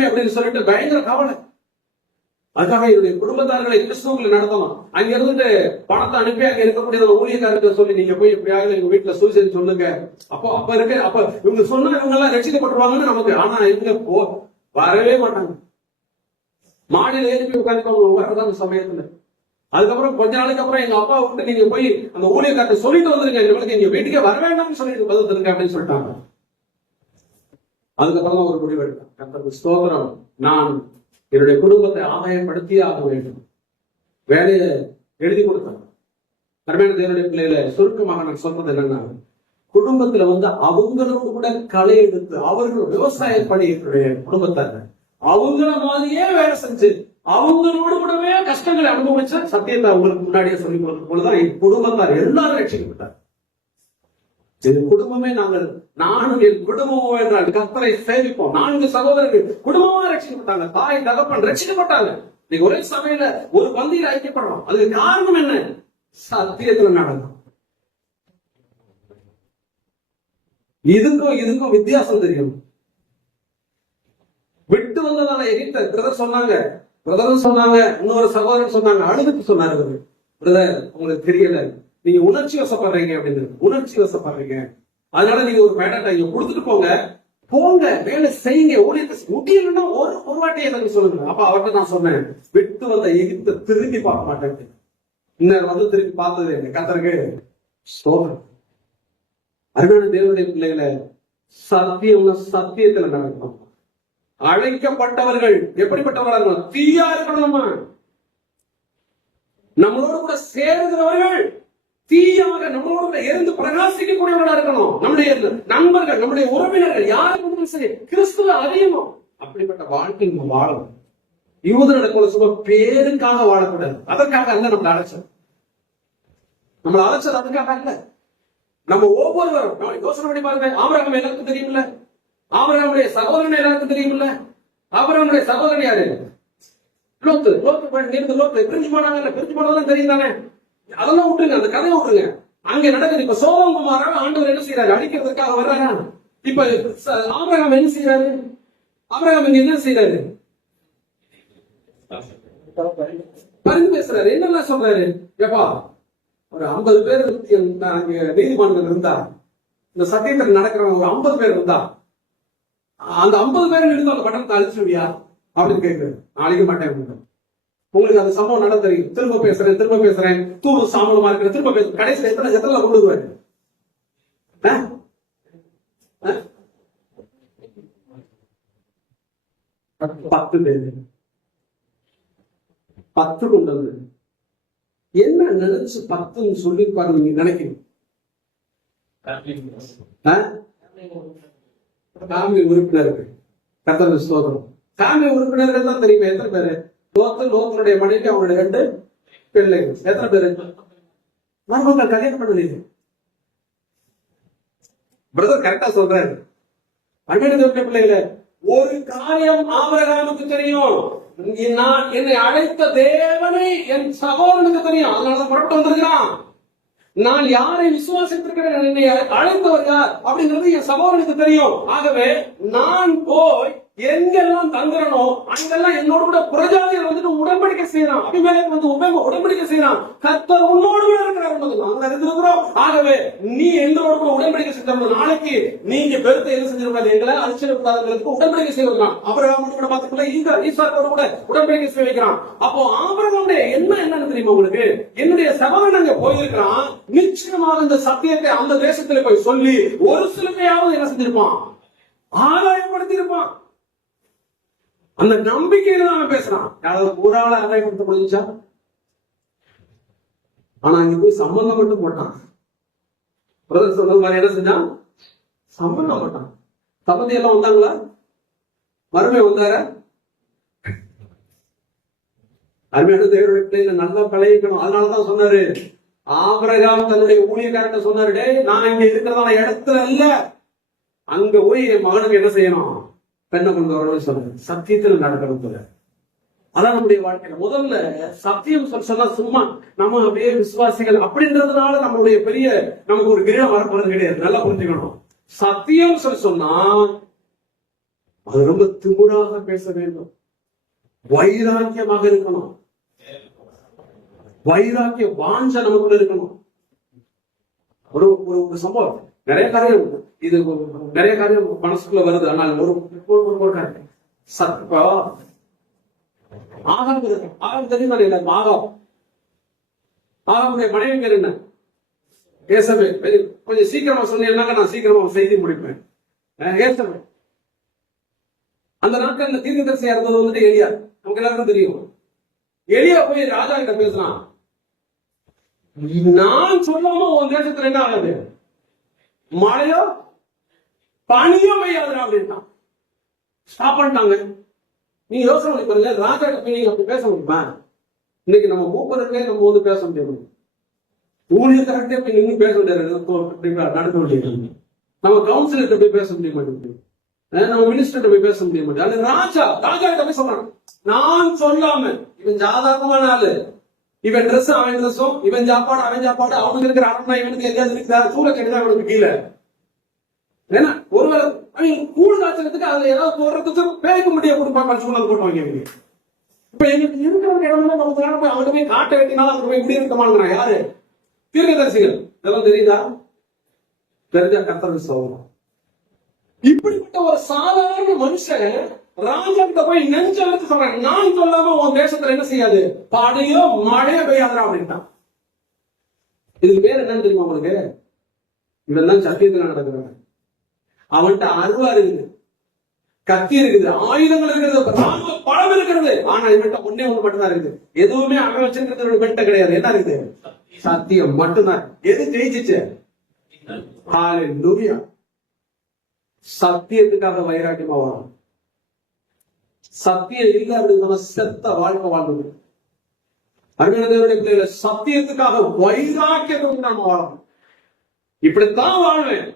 அப்படின்னு சொல்லிட்டு பயங்கர கவலை. அதுக்காக என்னுடைய குடும்பத்தார்களை கிறிஸ்துவுக்குள்ள நடத்தலாம். அங்க இருந்துட்டு பணத்தை அனுப்பி அங்க இருக்கக்கூடிய ஊழியக்காரர்கிட்ட சொல்லி நீங்க போய் எப்படியாவது எங்க வீட்டுல சுவிசேஷம் சொல்லுங்க. அப்ப இவங்க சொன்னா இவங்க எல்லாம் ரட்சிக்கப்பட்டுருவாங்கன்னு நமக்கு. ஆனா இவங்க வரவே மாட்டாங்க. மாடியில ஏறி உட்காந்துக்கோங்க வர்றதான சமயத்துல. அதுக்கப்புறம் கொஞ்ச நாளைக்கு அப்புறம் எங்க அப்பா விட்டு நீங்க போய் அந்த ஊழியக்காரத்தை சொல்லிட்டு வந்துருங்க, இவங்களுக்கு நீங்க வீட்டுக்கே வர வேண்டாம்னு சொல்லிட்டு பதில் தருங்க அப்படின்னு சொல்லிட்டாங்க. அதுக்கப்புறம் தான் ஒரு முடிவு எடுத்தேன். கர்த்தருக்கு ஸ்தோத்திரம், நான் என்னுடைய குடும்பத்தை ஆதாயப்படுத்தியே ஆக வேண்டும். வேலையை எழுதி கொடுத்தாங்க. அருமையான தேவனுடைய பிள்ளைகளை சுருக்கமாக நான் சொல்றது என்னன்னா, குடும்பத்துல அவங்களோட கூட களை எடுத்து அவர்கள் விவசாய பணி குடும்பத்தார் அவங்கள மாதிரியே வேலை செஞ்சு அவங்களோடு கூடவே கஷ்டங்களை அனுபவிச்ச சத்தியத்தை அவங்களுக்கு முன்னாடியே சொல்லி கொடுக்கும் போதுதான் குடும்பத்தார் எல்லாரும் ரட்சிக்கப்பட்டார். என் குடும்பமே நானும் என் குடும்பமும் என்றால் கர்த்தரை சேவிப்போம். 4 சகோதரர்கள் குடும்பமா ரட்சிக்கப்பட்டாங்க. தாய் தகப்பன் ரட்சிக்கப்பட்டாங்க. இன்னைக்கு ஒரே சபையில ஒரு பந்தியில் ஐக்கியப்படுறோம். அதுக்கு காரணம் என்ன? சத்தியத்துல நடக்கும். இதுக்கும் வித்தியாசம் தெரியும். விட்டு வந்ததால எகிப்த பிரதர் சொன்னாங்க, இன்னொரு சகோதரன் சொன்னாங்க, அழுதுக்கு சொன்னாரு, பிரதர் உங்களுக்கு தெரியல, நீங்க உணர்ச்சி வசப்படுறீங்க அப்படின்னு. உணர்ச்சி வசப்படுறீங்க, அதனால நீங்க ஒரு மேடா இங்க கொடுத்துட்டு போங்க வேலை செய்யுங்க, ஊழியத்தை முக்கியம்னா ஒரு வாட்டி எனக்கு சொல்லுங்க. அப்ப அவர்கிட்ட நான் சொன்னேன், விட்டு வந்த எகிப்த திரும்பி பார்க்க மாட்டேன். இன்னும் திரும்பி பார்த்தது என்ன? கர்த்தருக்கு ஸ்தோத்திரம். அருமையான தேவனுடைய பிள்ளைகளை, சத்தியத்துல நடக்கணும். அழைக்கப்பட்டவர்கள் எப்படிப்பட்டவர்கள்? தீயா இருக்கணும். நம்மளோட கூட சேருகிறவர்கள் தீயாக நம்மளோட கூட இருந்து பிரகாசிக்கக்கூடியவர்களா இருக்கணும். நம்முடைய நண்பர்கள், நம்முடைய உறவினர்கள் யாருக்கும் சரி கிறிஸ்துவ அறியணும். அப்படிப்பட்ட வாழ்க்கை நம்ம வாழணும். யூதர்களை சும்மா பேருக்காக வாழக்கூடாது. அதற்காக அல்ல நம்மளை அழைச்சது. அதுக்காக அல்ல. நம்ம ஒவ்வொருவரும் யோசனை பண்ணி பாருங்க. ஆபிரகாம் எல்லாருக்கும் தெரியுமில்ல? ஆபிரகாமுடைய சகோதரன் எல்லாருக்கும் தெரியுமில்ல? ஆபிரகாமுடைய சகோதரன் யாரு? லோத்து பிரிஞ்சு போனாதான் தெரியும் தானே. அதெல்லாம் விட்டுருங்க, அந்த கதையை விட்டுருங்க. அங்க நடக்குது. இப்ப சோதோம் குமாரா ஆண்டவர் என்ன செய்யறாரு? அடிக்கிறதுக்காக வர்றாரா? இப்ப ஆபிரகாம் என்ன செய்யறாரு? ஆபிரகாம் இங்க என்ன செய்யறாரு? பரிந்து பேசுறாரு. என்னெல்லாம் சொல்றாரு? எப்பா ஒரு 50 பேர் நீதிமன்றம் இருந்தா, இந்த சத்தியத்தில் நடக்கிறவங்க ஒரு 50 பேர் இருந்தா, அந்த 50 பேர் இருந்து அந்த பட்டணத்தை அழிச்சுவியா அப்படின்னு கேட்கிறேன். அழிக்க மாட்டேன். உங்களுக்கு அந்த சம்பவம் நட தெரியும். திரும்ப பேசுறேன் தூணு சாமலமா இருக்கிற திரும்ப பேசுறேன். கடைசியில் எத்தனை கொண்டுருவாரு? 10 பேர் 10 கொண்டு வந்து என்ன நினைச்சு 10 சொல்லி பாருங்க. நீங்க நினைக்கணும் ஃபேமிலி உறுப்பினர்கள். கர்த்தருக்கு ஸ்தோத்திரம். ஃபேமிலி உறுப்பினர்கள் தான் தெரியுமா? எத்தனை பேரு? லோத்தனுடைய மனைவி, அவங்களுடைய 2 பிள்ளைகள். எத்தனை பேரு? மருமக்கள் கல்யாணம் பண்ணல. பிரதர் கரெக்டா சொல்றாரு. அண்ணனுடைய பிள்ளைகளை ஒரு காரியம் ஆபிரகாமுக்கு தெரியும். நான் என்னை அழைத்த தேவனை என் சகோதரனுக்கு தெரியும். அதனாலதான் புறப்பட்டு வந்திருக்கிறான். நான் யாரை விசுவாசித்திருக்கிறேன், என்னை அழைத்தவர் யார் அப்படிங்கிறது என் சகோதரனுக்கு தெரியும். ஆகவே நான் போய் எங்கெல்லாம் தங்குறனோ அங்கெல்லாம் என்னோட கூட புரஜாதிகள் உடன்படிக்கை செய்யறான். அபிமேலக் உடன்படிக்கை செய்யறான். கர்த்தர் உன்னோடு கூட இருக்கிறார். நாங்க இருக்கிறோம். ஆகவே நீ எங்களோட கூட உடன்படிக்கை செஞ்ச நாளைக்கு நீங்க பெருத்த என்ன செஞ்சிருக்காது, எங்களை அழிச்சிடக்கூடாதுங்கிறதுக்கு உடன்படிக்கை செய்வான். ஆபிரகாம் கூட பார்த்துக்கல, ஈசாக்கோட கூட உடன்படிக்கை செய்ய வைக்கிறான். அப்போ ஆபிரகாமுடைய என்னன்னு தெரியுமா உங்களுக்கு? என்னுடைய சகோதரன் அங்க போயிருக்கிறான். நிச்சயமாக இந்த சத்தியத்தை அந்த தேசத்துல போய் சொல்லி ஒரு சிலத்தையாவது என்ன செஞ்சிருப்பான்? ஆதாயப்படுத்தி இருப்பான். அந்த நம்பிக்கையில தான் பேசுறான். யாராவது ஊரால ஆதாயப்படுத்த முடிஞ்சா? ஆனா அங்க போய் சம்பந்தம் மட்டும் போட்டான். பிரதர் சொன்னது மாதிரி என்ன செஞ்சான்? சம்பந்தம் போட்டான். சம்பந்தி எல்லாம் வந்தாங்களா? மறுமை வந்தார? அருமையான தேவனுடைய பிள்ளைகளை நல்லா பழகிக்கணும். அதனாலதான் சொன்னாரு, ஆபிரகாம் தன்னுடைய ஊழியக்காரர்கிட்ட சொன்னாரு, டேய் நான் இங்க இருக்கிறதான இடத்துல இல்ல, அங்க போய் என் மகனுக்கு என்ன செய்யணும்? பெண்ணை கொண்டு வரணும்னு சொன்னாரு. சத்தியத்தில் நடக்கணும். அதான் நம்முடைய வாழ்க்கையில முதல்ல சத்தியம் சொன்னா சும்மா நம்ம அப்படியே விசுவாசிகள் அப்படின்றதுனால நம்மளுடைய பெரிய நமக்கு ஒரு கிரீடம் வரப்போறது கிடையாது. நல்லா புரிஞ்சுக்கணும். சத்தியம் சொன்னா அது ரொம்ப திமிராக பேச வேண்டும். வைராக்கியமாக இருக்கணும். வைராக்கிய வாஞ்ச நமக்குள்ள இருக்கணும். ஒரு ஒரு சம்பவம், நிறைய காரியம் இது நிறைய காரியம் மனசுக்குள்ள வருது. ஆனால் ஒரு காரியம் ஆகாம் தெரியுமா? ஆகாமுடைய மனைவி பேர் என்ன? ஏசபே. கொஞ்சம் சீக்கிரமா சொன்னீங்கன்னாக்க நான் சீக்கிரமா செய்தி முடிப்பேன். ஏசபே. அந்த நாட்கள்ல தீர்க்கதரிசியா இருந்தது வந்துட்டு எலியா. நமக்கு எல்லாருக்கும் தெரியும். எலியா போய் ராஜா கிட்ட பேசுறான், நான் சொல்லாம உன் தேசத்துல என்ன ஆகாது, மழையோ பனியோ பெய்யாது அப்படின்னா ஸ்டாப் பண்ணிட்டாங்க. நீங்க யோசனை பண்ணி பாருங்க, ராஜா போய் நீங்க அப்படி பேச முடியுமா? இன்னைக்கு நம்ம மூப்பர்களே நம்ம வந்து பேச முடியாது. ஊழியர்கிட்ட போய் நின்று பேச முடியாது, நடக்க முடியாது. நம்ம கவுன்சிலர்கிட்ட போய் பேச முடிய மாட்டேங்குது, நம்ம மினிஸ்டர்கிட்ட போய் பேச முடிய மாட்டேங்குது. ராஜா கிட்ட போய் சொல்றான், நான் சொல்லாம இவன் சாதாரணமான ஆளு, இவன் ட்ரெஸ் அவன் ட்ரெஸ்ஸும், இவன் சாப்பாடு அவன் சாப்பாடு, அவனுக்கு இருக்கிற அரண்மனை இவனுக்கு எங்கேயாவது இருக்குதா? சூழக்கடிதான் அவனுக்கு கீழே. ஏன்னா ஒருவேளை அவன் கூழ் காய்ச்சலுக்கு அதுல ஏதாவது போடுறதுக்கு பேய்க்க முடிய கொடுப்பாங்க, சூழல் போட்டுவாங்க. இப்ப எங்களுக்கு இருக்கிற இடம்னா நமக்கு போய் அவனுக்கு போய் காட்ட வேண்டினாலும் அங்க போய் குடியிருக்கமாங்கிறான். யாரு? தீர்க்கதரிசிகள். இதெல்லாம் தெரியுதா? தெரிஞ்சா கர்த்தர் சோதனம். இப்படிப்பட்ட ஒரு சாதாரண மனுஷன் ராஜா கிட்ட போய் நெஞ்ச எடுத்து சொல்றேன், நான் சொல்லாம உன் தேசத்துல என்ன செய்யாது, படையோ மழையோ பெய்யாதா அப்படின்ட்டான். இதுக்கு பேர் என்னன்னு தெரியுமா உங்களுக்கு? இவன் தான் சத்தியத்துல நடக்கிறாங்க. அவன்கிட்ட அருவா இருக்குது, கத்தி இருக்குது, ஆயுதங்கள் இருக்கிறது, ராணுவ பலம் இருக்கிறது. ஆனா இவன்கிட்ட ஒன்னே ஒண்ணு மட்டும் தான் இருக்குது. எதுவுமே அவன் வச்சிருக்கிறது இவன்கிட்ட கிடையாது. என்ன இருக்குது? சத்தியம் மட்டும்தான். எது ஜெயிச்சிச்சு? ஹல்லேலூயா. சத்தியத்துக்காக வைராக்கியமா வாழும். சத்தியம் இல்லை அப்படின்னு சொன்னா செத்த வாழ்க்கை வாழ்ந்தது. அருமையானவருடைய பிள்ளைகளை, சத்தியத்துக்காக வைராக்கியத்தோடு நம்ம வாழணும். இப்படித்தான் வாழ்வேன்.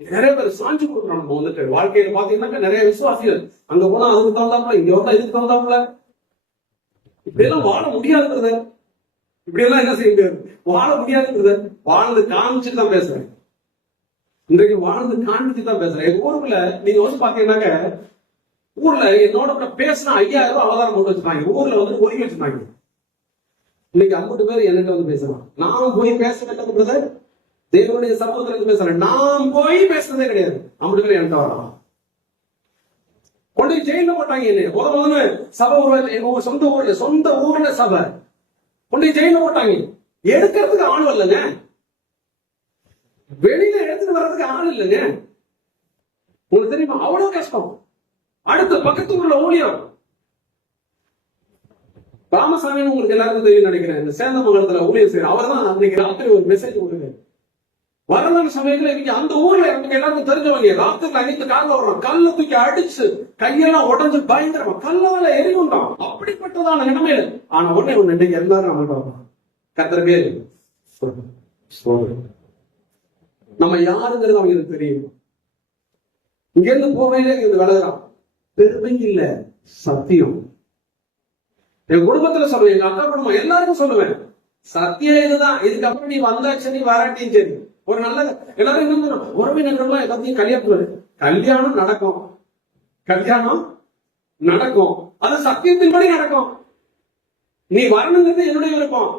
நிறைய பேர் சாஞ்சு கொடுக்குறோம். நம்ம வந்துட்டு வாழ்க்கையில பாத்தீங்கன்னா நிறைய விசுவாசிகள் அங்க போனா அதுக்கு தகுந்தாப்புல, இங்க வந்தா இதுக்கு தகுந்தாப்புல. இப்படி எல்லாம் வாழ முடியாதுங்கிறத, இப்படி எல்லாம் என்ன செய்ய முடியாது, வாழ முடியாதுங்கிறத வாழ்ந்து காமிச்சுட்டு தான் பேசுறேன். இன்றைக்கு வாழ்ந்து காமிச்சு தான் பேசுறேன். எங்க ஊருக்குள்ள நீங்க வந்து பாத்தீங்கன்னாக்க, ஊர்ல என்னோட பேசினா 5000 ரூபாய் அவதாரம் போட்டு வச்சிருக்காங்க. ஊர்ல வந்து ஒதுக்கி வச்சிருக்காங்க. இன்னைக்கு 50 பேர் என்கிட்ட வந்து பேசலாம். நான் போய் பேச வேண்டியது தேவனுடைய சமூகத்துல இருந்து பேசுறேன். நான் போய் பேசுறதே கிடையாது. 50 பேர் என்கிட்ட வரலாம். கொண்டு ஜெயில போட்டாங்க. என்ன முதல்ல சபை எங்க சொந்த ஊர்ல சபை கொண்டு ஜெயில போட்டாங்க. எடுக்கிறதுக்கு ஆள் இல்லைங்க, வெளியில எடுத்துட்டு வர்றதுக்கு ஆள் இல்லைங்க. உங்களுக்கு தெரியுமா? அவ்வளவு கஷ்டம். அடுத்து பக்கத்து ஊர்ல ஊழியம் ராமசாமி, உங்களுக்கு எல்லாருக்கும் தெரியும் நினைக்கிறேன். இந்த சேந்தமங்கலத்துல ஊழியம் செய்யற அவர் தான் அன்னைக்கு ராத்திரி ஒரு மெசேஜ் கொடுங்க. வரலாறு சமயத்துல இன்னைக்கு அந்த ஊர்ல எனக்கு எல்லாருக்கும் தெரிஞ்சவங்க ராத்திரில அனைத்து காலில் வர்றோம், கல்ல தூக்கி அடிச்சு கையெல்லாம் உடஞ்சு பயங்கரமா கல்லால எரிவுண்டாம். அப்படிப்பட்டதான நிலைமையில ஆனா உடனே ஒண்ணு இன்னைக்கு எல்லாரும் நம்ம கத்தரவே நம்ம யாருங்கிறது அவங்களுக்கு தெரியும். இங்க இருந்து போவையில இங்க விலகிறான். பெருமை இல்ல, சத்தியம். என் குடும்பத்துல சொல்லுவேன், எங்க அக்கா குடும்பம் எல்லாருக்கும் சொல்லுவேன், சத்தியம் இதுதான். இதுக்கப்புறம் நீ வந்தாச்சு நீ வராட்டியும் சரி. ஒரு நல்ல எல்லாரும் என்ன உறவினர்கள்லாம் எல்லாத்தையும் கல்யாணம் நடக்கும், கல்யாணம் நடக்கும். அது சத்தியத்தின்படி நடக்கும். நீ வரணுங்கிறது என்னுடைய விருப்பம்.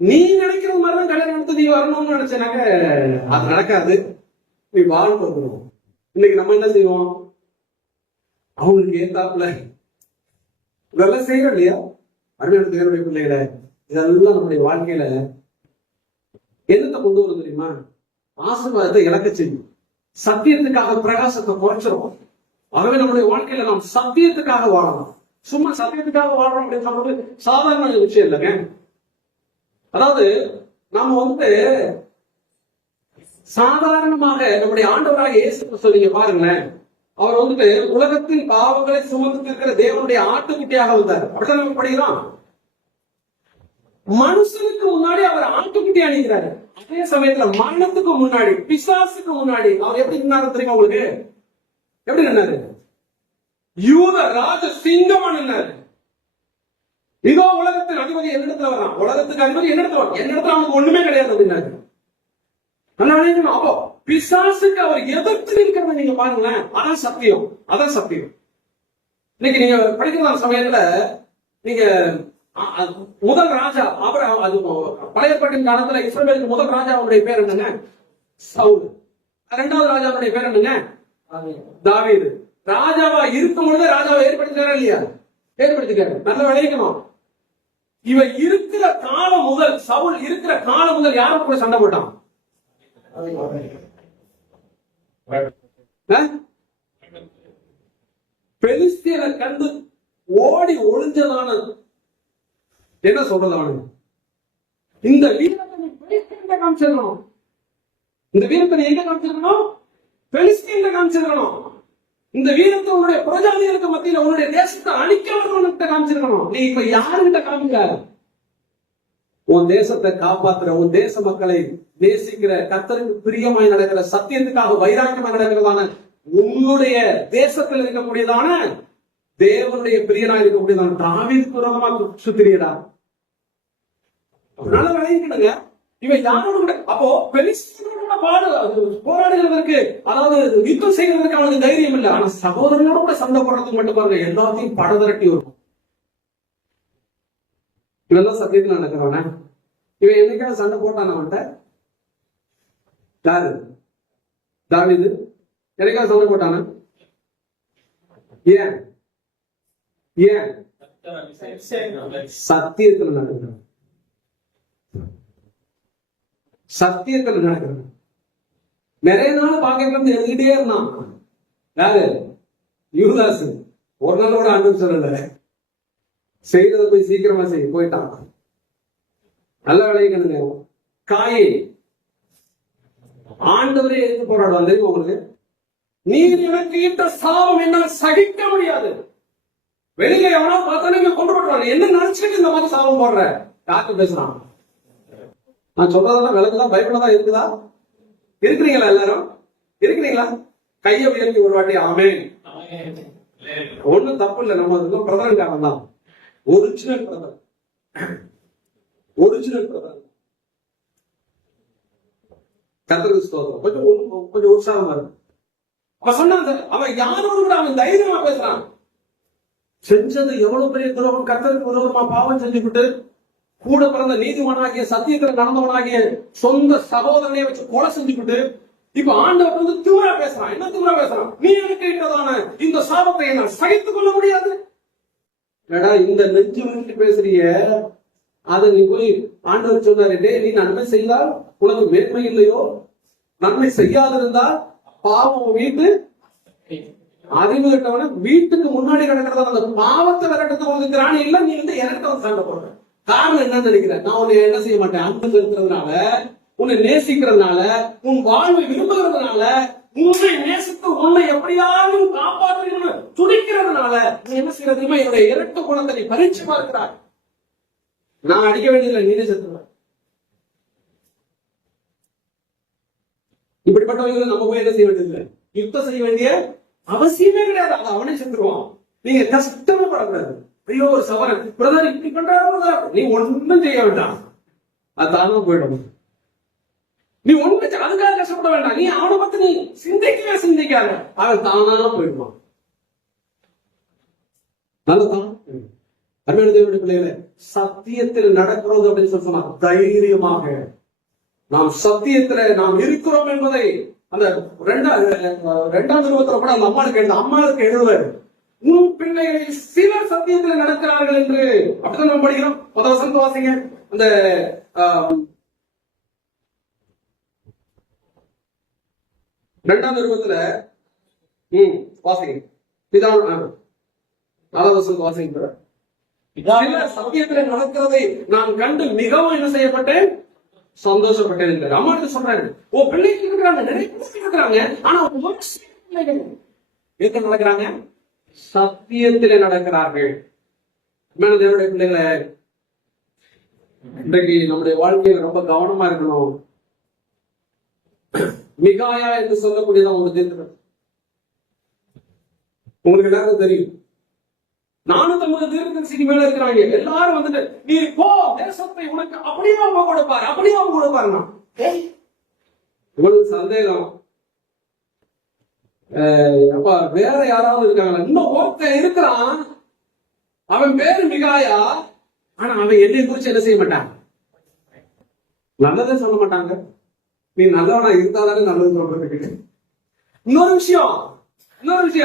நீ நினைக்கிற மாதிரிதான் கல்யாணம் எடுத்து நீ வரணும்னு நினைச்சனாக்க அது நடக்காது. நீ வாழ்ந்து. இன்னைக்கு நம்ம என்ன செய்வோம்? அவங்களுக்கு ஏத்தாப்புல இதெல்லாம் செய்யறோம் இல்லையா? அருமையான தேவனுடைய பிள்ளைகளை, இதெல்லாம் நம்முடைய வாழ்க்கையில என்னத்தை கொண்டு வரும் தெரியுமா? ஆசீர்வாதத்தை இழக்க செய்யும். சத்தியத்துக்காக பிரகாசத்தை குறைச்சிரும். ஆகவே நம்முடைய வாழ்க்கையில நாம் சத்தியத்துக்காக வாழணும். சும்மா சத்தியத்துக்காக வாழணும் அப்படின்னு சொல்றது சாதாரண விஷயம் இல்லைங்க. அதாவது நாம வந்து சாதாரணமாக நம்முடைய ஆண்டவராக இயேசு கிறிஸ்து நீங்க பாருங்களேன், அவர் வந்துட்டு உலகத்தின் பாவங்களை சுமந்து இருக்கிற தேவனுடைய ஆட்டுக்குட்டியாக வந்தார். அப்படிதான் நம்ம படிக்கிறோம். மனுஷனுக்கு முன்னாடி அவர் ஆட்டுக்குட்டி அணிகிறாரு. அதே சமயத்துல மரணத்துக்கு முன்னாடி, பிசாசுக்கு முன்னாடி அவர் எப்படி நின்னாரு தெரியுமா உங்களுக்கு? எப்படி நின்னாரு? யூத ராஜ சிங்கமா நின்னாரு. இதோ உலகத்தின் அதிபதி என்னிடத்துல வர்றான், உலகத்துக்கு அதிபதி என்னிடத்துல வரும், என்னிடத்துல அவனுக்கு ஒண்ணுமே கிடையாது அப்படின்னாரு. அப்போ பிசாசுக்கு அவர் எதிர்த்து இருக்கிறத நீங்க பாருங்களேன். அதான் சத்தியம், அதான் சத்தியம். இன்னைக்கு நீங்க படிக்கிற சமயத்துல நீங்க முதல் ராஜா அப்புறம் அது பழைய ஏற்பாட்டின் காலத்துல இஸ்ரவேலுக்கு முதல் ராஜாவுடைய பேர் என்னங்க? சவுல். இரண்டாவது ராஜாவுடைய பேர் என்னங்க? தாவீது. ராஜாவா இருக்கும் பொழுது ராஜாவை ஏற்படுத்தினாரா இல்லையா? ஏற்படுத்திட்டாரு. நல்ல விளைவிக்கணும். இவன் இருக்கிற காலம் முதல், சவுல் இருக்கிற காலம் முதல் யாரும் கூட சண்டை போட்டான்? பெலிஸ்தியரை கண்டு ஓடி ஒளிஞ்சதான என்ன சொல்றது அவனு? இந்த வீரத்தை காமிச்சிருக்கணும். இந்த வீரத்தை எங்க காமிச்சிருக்கணும்? பெலிஸ்தீன்ல காமிச்சிருக்கணும். இந்த வீரத்தை உன்னுடைய பிரஜாதிகளுக்கு மத்தியில உன்னுடைய தேசத்தை அழிக்கிறவர்கிட்ட காமிச்சிருக்கணும். நீ இப்ப யாருகிட்ட காமிக்க? உன் தேசத்தை காப்பாத்துற, உன் தேச மக்களை நேசிக்கிற, கர்த்தருக்கு பிரியமாய் நடக்கிற, சத்தியத்துக்காக வைராக்கியமாக நடக்கிறதான உன்னுடைய தேசத்தில் இருக்கக்கூடியதான தேவனுடைய பிரியனா இருக்கக்கூடியதான தாவீதுக்கு விரோதமா சுத்திரியடா. அதனால விளையாடுங்க. இவன் யாரோட கூட அப்போ பெலிஸ்தீனோட போராடுகிறதற்கு, அதாவது யுத்தம் செய்கிறதுக்கு அவனுக்கு தைரியம் இல்லை. ஆனா சகோதரனோட கூட சண்டை போடுறதுக்கு மட்டும் பாருங்க, எல்லாத்தையும் படதிரட்டி வரும். இவெல்லாம் சத்தியத்தில் நடக்கிறவன. இவன் என்னைக்காவது சண்டை போட்டான் அவன்கிட்ட? யாரு? தாவீது என்னைக்காவது சண்டை போட்டான? ஏன்? ஏன்? சத்தியத்தில் நடக்கிறான். சத்தியத்தில் நடக்கிறது. நிறைய நாள் பாக்கியம் எழுதிட்டே இருந்தான். யாரு? யூதாசு. ஒரு நாள் கூட அன்பு சொல்லல. செய்யறத போய் சீக்கிரமா செய்ய போயிட்டான். நல்ல விளையாடுங்க. காயை ஆண்டவரே எடுத்து போராடுவான். தெரியும் உங்களுக்கு? நீர் எனக்கு இட்ட சாபம் என்னால் சகிக்க முடியாது. வெளியில எவனா பார்த்தா நீங்க கொண்டு போடுவாங்க. என்ன நினைச்சுட்டு இந்த மாதிரி சாபம் போடுற? யாருக்கு பேசுறான்? நான் சொல்றதெல்லாம் விளக்குதான், பயப்படதான் இருக்குதா? இருக்கிறீங்களா? எல்லாரும் இருக்கிறீங்களா? கையை உயர்த்தி ஒரு வாட்டி ஆமென். ஒண்ணும் தப்பு இல்லை. நம்ம பிரதரங்காரன் தான். Original brother. Original brother. கர்த்தருக்கு ஸ்தோத்திரம். கொஞ்சம் உற்சாகமா இருக்கு. அவன் சொன்னான், அவன் யாரோடு கூட அவன் தைரியமா பேசுறான். செஞ்சது எவ்வளவு பெரிய துரோகம். கர்த்தருக்கு விரோதமா பாவம் செஞ்சுக்கிட்டு கூட பிறந்த நீதிமானாகிய சத்தியத்தில் நடந்தவனாகிய சொந்த சகோதரனை வச்சு கொலை செஞ்சுக்கிட்டு இப்ப ஆண்டவர் வந்து திமிரா பேசுறான். என்ன திமிரா பேசுறான்? நீ எனக்கு இட்டதான இந்த சாபத்தை நான் சகித்துக் கொள்ள முடியாது. இந்த நெஞ்சு விட்டு பேசுறிய, அதை நீ போய் ஆண்டவர் சொன்னாரு, நீ நன்மை செய்தால் உனக்கு மேன்மை இல்லையோ? நன்மை செய்யாதிருந்தால் பாவம் வீட்டு அறிவு கட்டவன வீட்டுக்கு முன்னாடி கிடக்கிறதா அந்த பாவத்தை விரட்டத்தை உங்களுக்கு திராணி இல்ல. நீ வந்து எனக்கு வந்து சண்டை போடுற காரணம் என்னன்னு நினைக்கிறேன்? நான் உன்னை என்ன செய்ய மாட்டேன். அன்பு செலுத்துறதுனால, உன்னை நேசிக்கிறதுனால, உன் வாழ்வை விரும்புகிறதுனால, உன்னை நேசித்து உன்னை எப்படியாவது காப்பாற்ற துடிக்கிறதுனால நீ என்ன செய்யறதுமே என்னுடைய இரட்ட குணத்தை நீ பரீட்சை பார்க்கிறாய். நான் அடிக்க வேண்டியதில்லை, நீனே செத்துருவ. இப்படிப்பட்டவங்க நம்ம போய் என்ன செய்ய வேண்டியதில்லை, யுத்தம் செய்ய வேண்டிய அவசியமே கிடையாது. அது அவனே செத்துருவான். நீங்க கஷ்டமே படக்கூடாது. ஐயோ ஒரு சவரன் பிரதர் இப்படி பண்றாரு, நீ ஒன்றும் செய்ய வேண்டாம், அது தானே போயிடும். நீ ஒண்ணு அதுக்காக கஷ்டப்பட வேண்டாம். நீ அவனை பத்தி நீ சிந்திக்காத, அவன் தானா போயிடுவான். நல்லதான் அருமையான தேவனுடைய பிள்ளைகளே, சத்தியத்தில் நடக்கிறது அப்படின்னு சொன்னா தைரியமாக நாம் சத்தியத்துல நாம் இருக்கிறோம் என்பதை அந்த 2ஆம் நிருபத்துல கூட அந்த அம்மாளுக்கு எழுதுவார். உன் பிள்ளைகளில் சிலர் சத்தியத்தில் நடக்கிறார்கள் என்று. அப்படிதான் நம்ம படிக்கிறோம். முதல் வசனத்தை வாசிங்க. அந்த 2ஆம் நிருபத்துல வாசிங்க. வாசிங்க. சத்தியத்தில் நடக்கிறதை நான் கண்டு மிகவும் என்ன செய்யப்பட்டேன், சந்தோஷப்பட்டேன். அம்மா சொல்றாங்க, ஓ பிள்ளைகள் இருக்கிறாங்க, நிறைய பிள்ளைகள் இருக்கிறாங்க. ஆனா எங்க நடக்கிறாங்க? சத்தியத்திலே நடக்கிறார்கள். தேவனுடைய பிள்ளைகளை, இன்றைக்கு நம்முடைய வாழ்க்கையில் ரொம்ப கவனமா இருக்கணும். மிகாயா என்று சொல்லக்கூடியதான் ஒரு தீர்க்கதரிசி. உங்களுக்கு எல்லாருக்கும் தெரியும், 450 தீர்க்கதரிசிக்கு மேல இருக்கிறாங்க. எல்லாரும் வந்துட்டு நீ போ, தேசத்தை உனக்கு அப்படியே அவங்க கொடுப்பாரு, அப்படியே அவங்க கொடுப்பாருன்னா உங்களுக்கு சந்தேகம். அப்ப வேற யாராவது இருக்காங்களா? இன்னும் ஒருத்தன் இருக்கிறான், அவன் பேரு மிகாயா. ஆனா அவன் என்னை குறிச்சு என்ன செய்ய மாட்டான், நல்லதே சொல்ல மாட்டாங்க. நீ நல்லவனா இருந்தாதானே நல்லது சொல்றதுக்கு. இன்னொரு விஷயம்,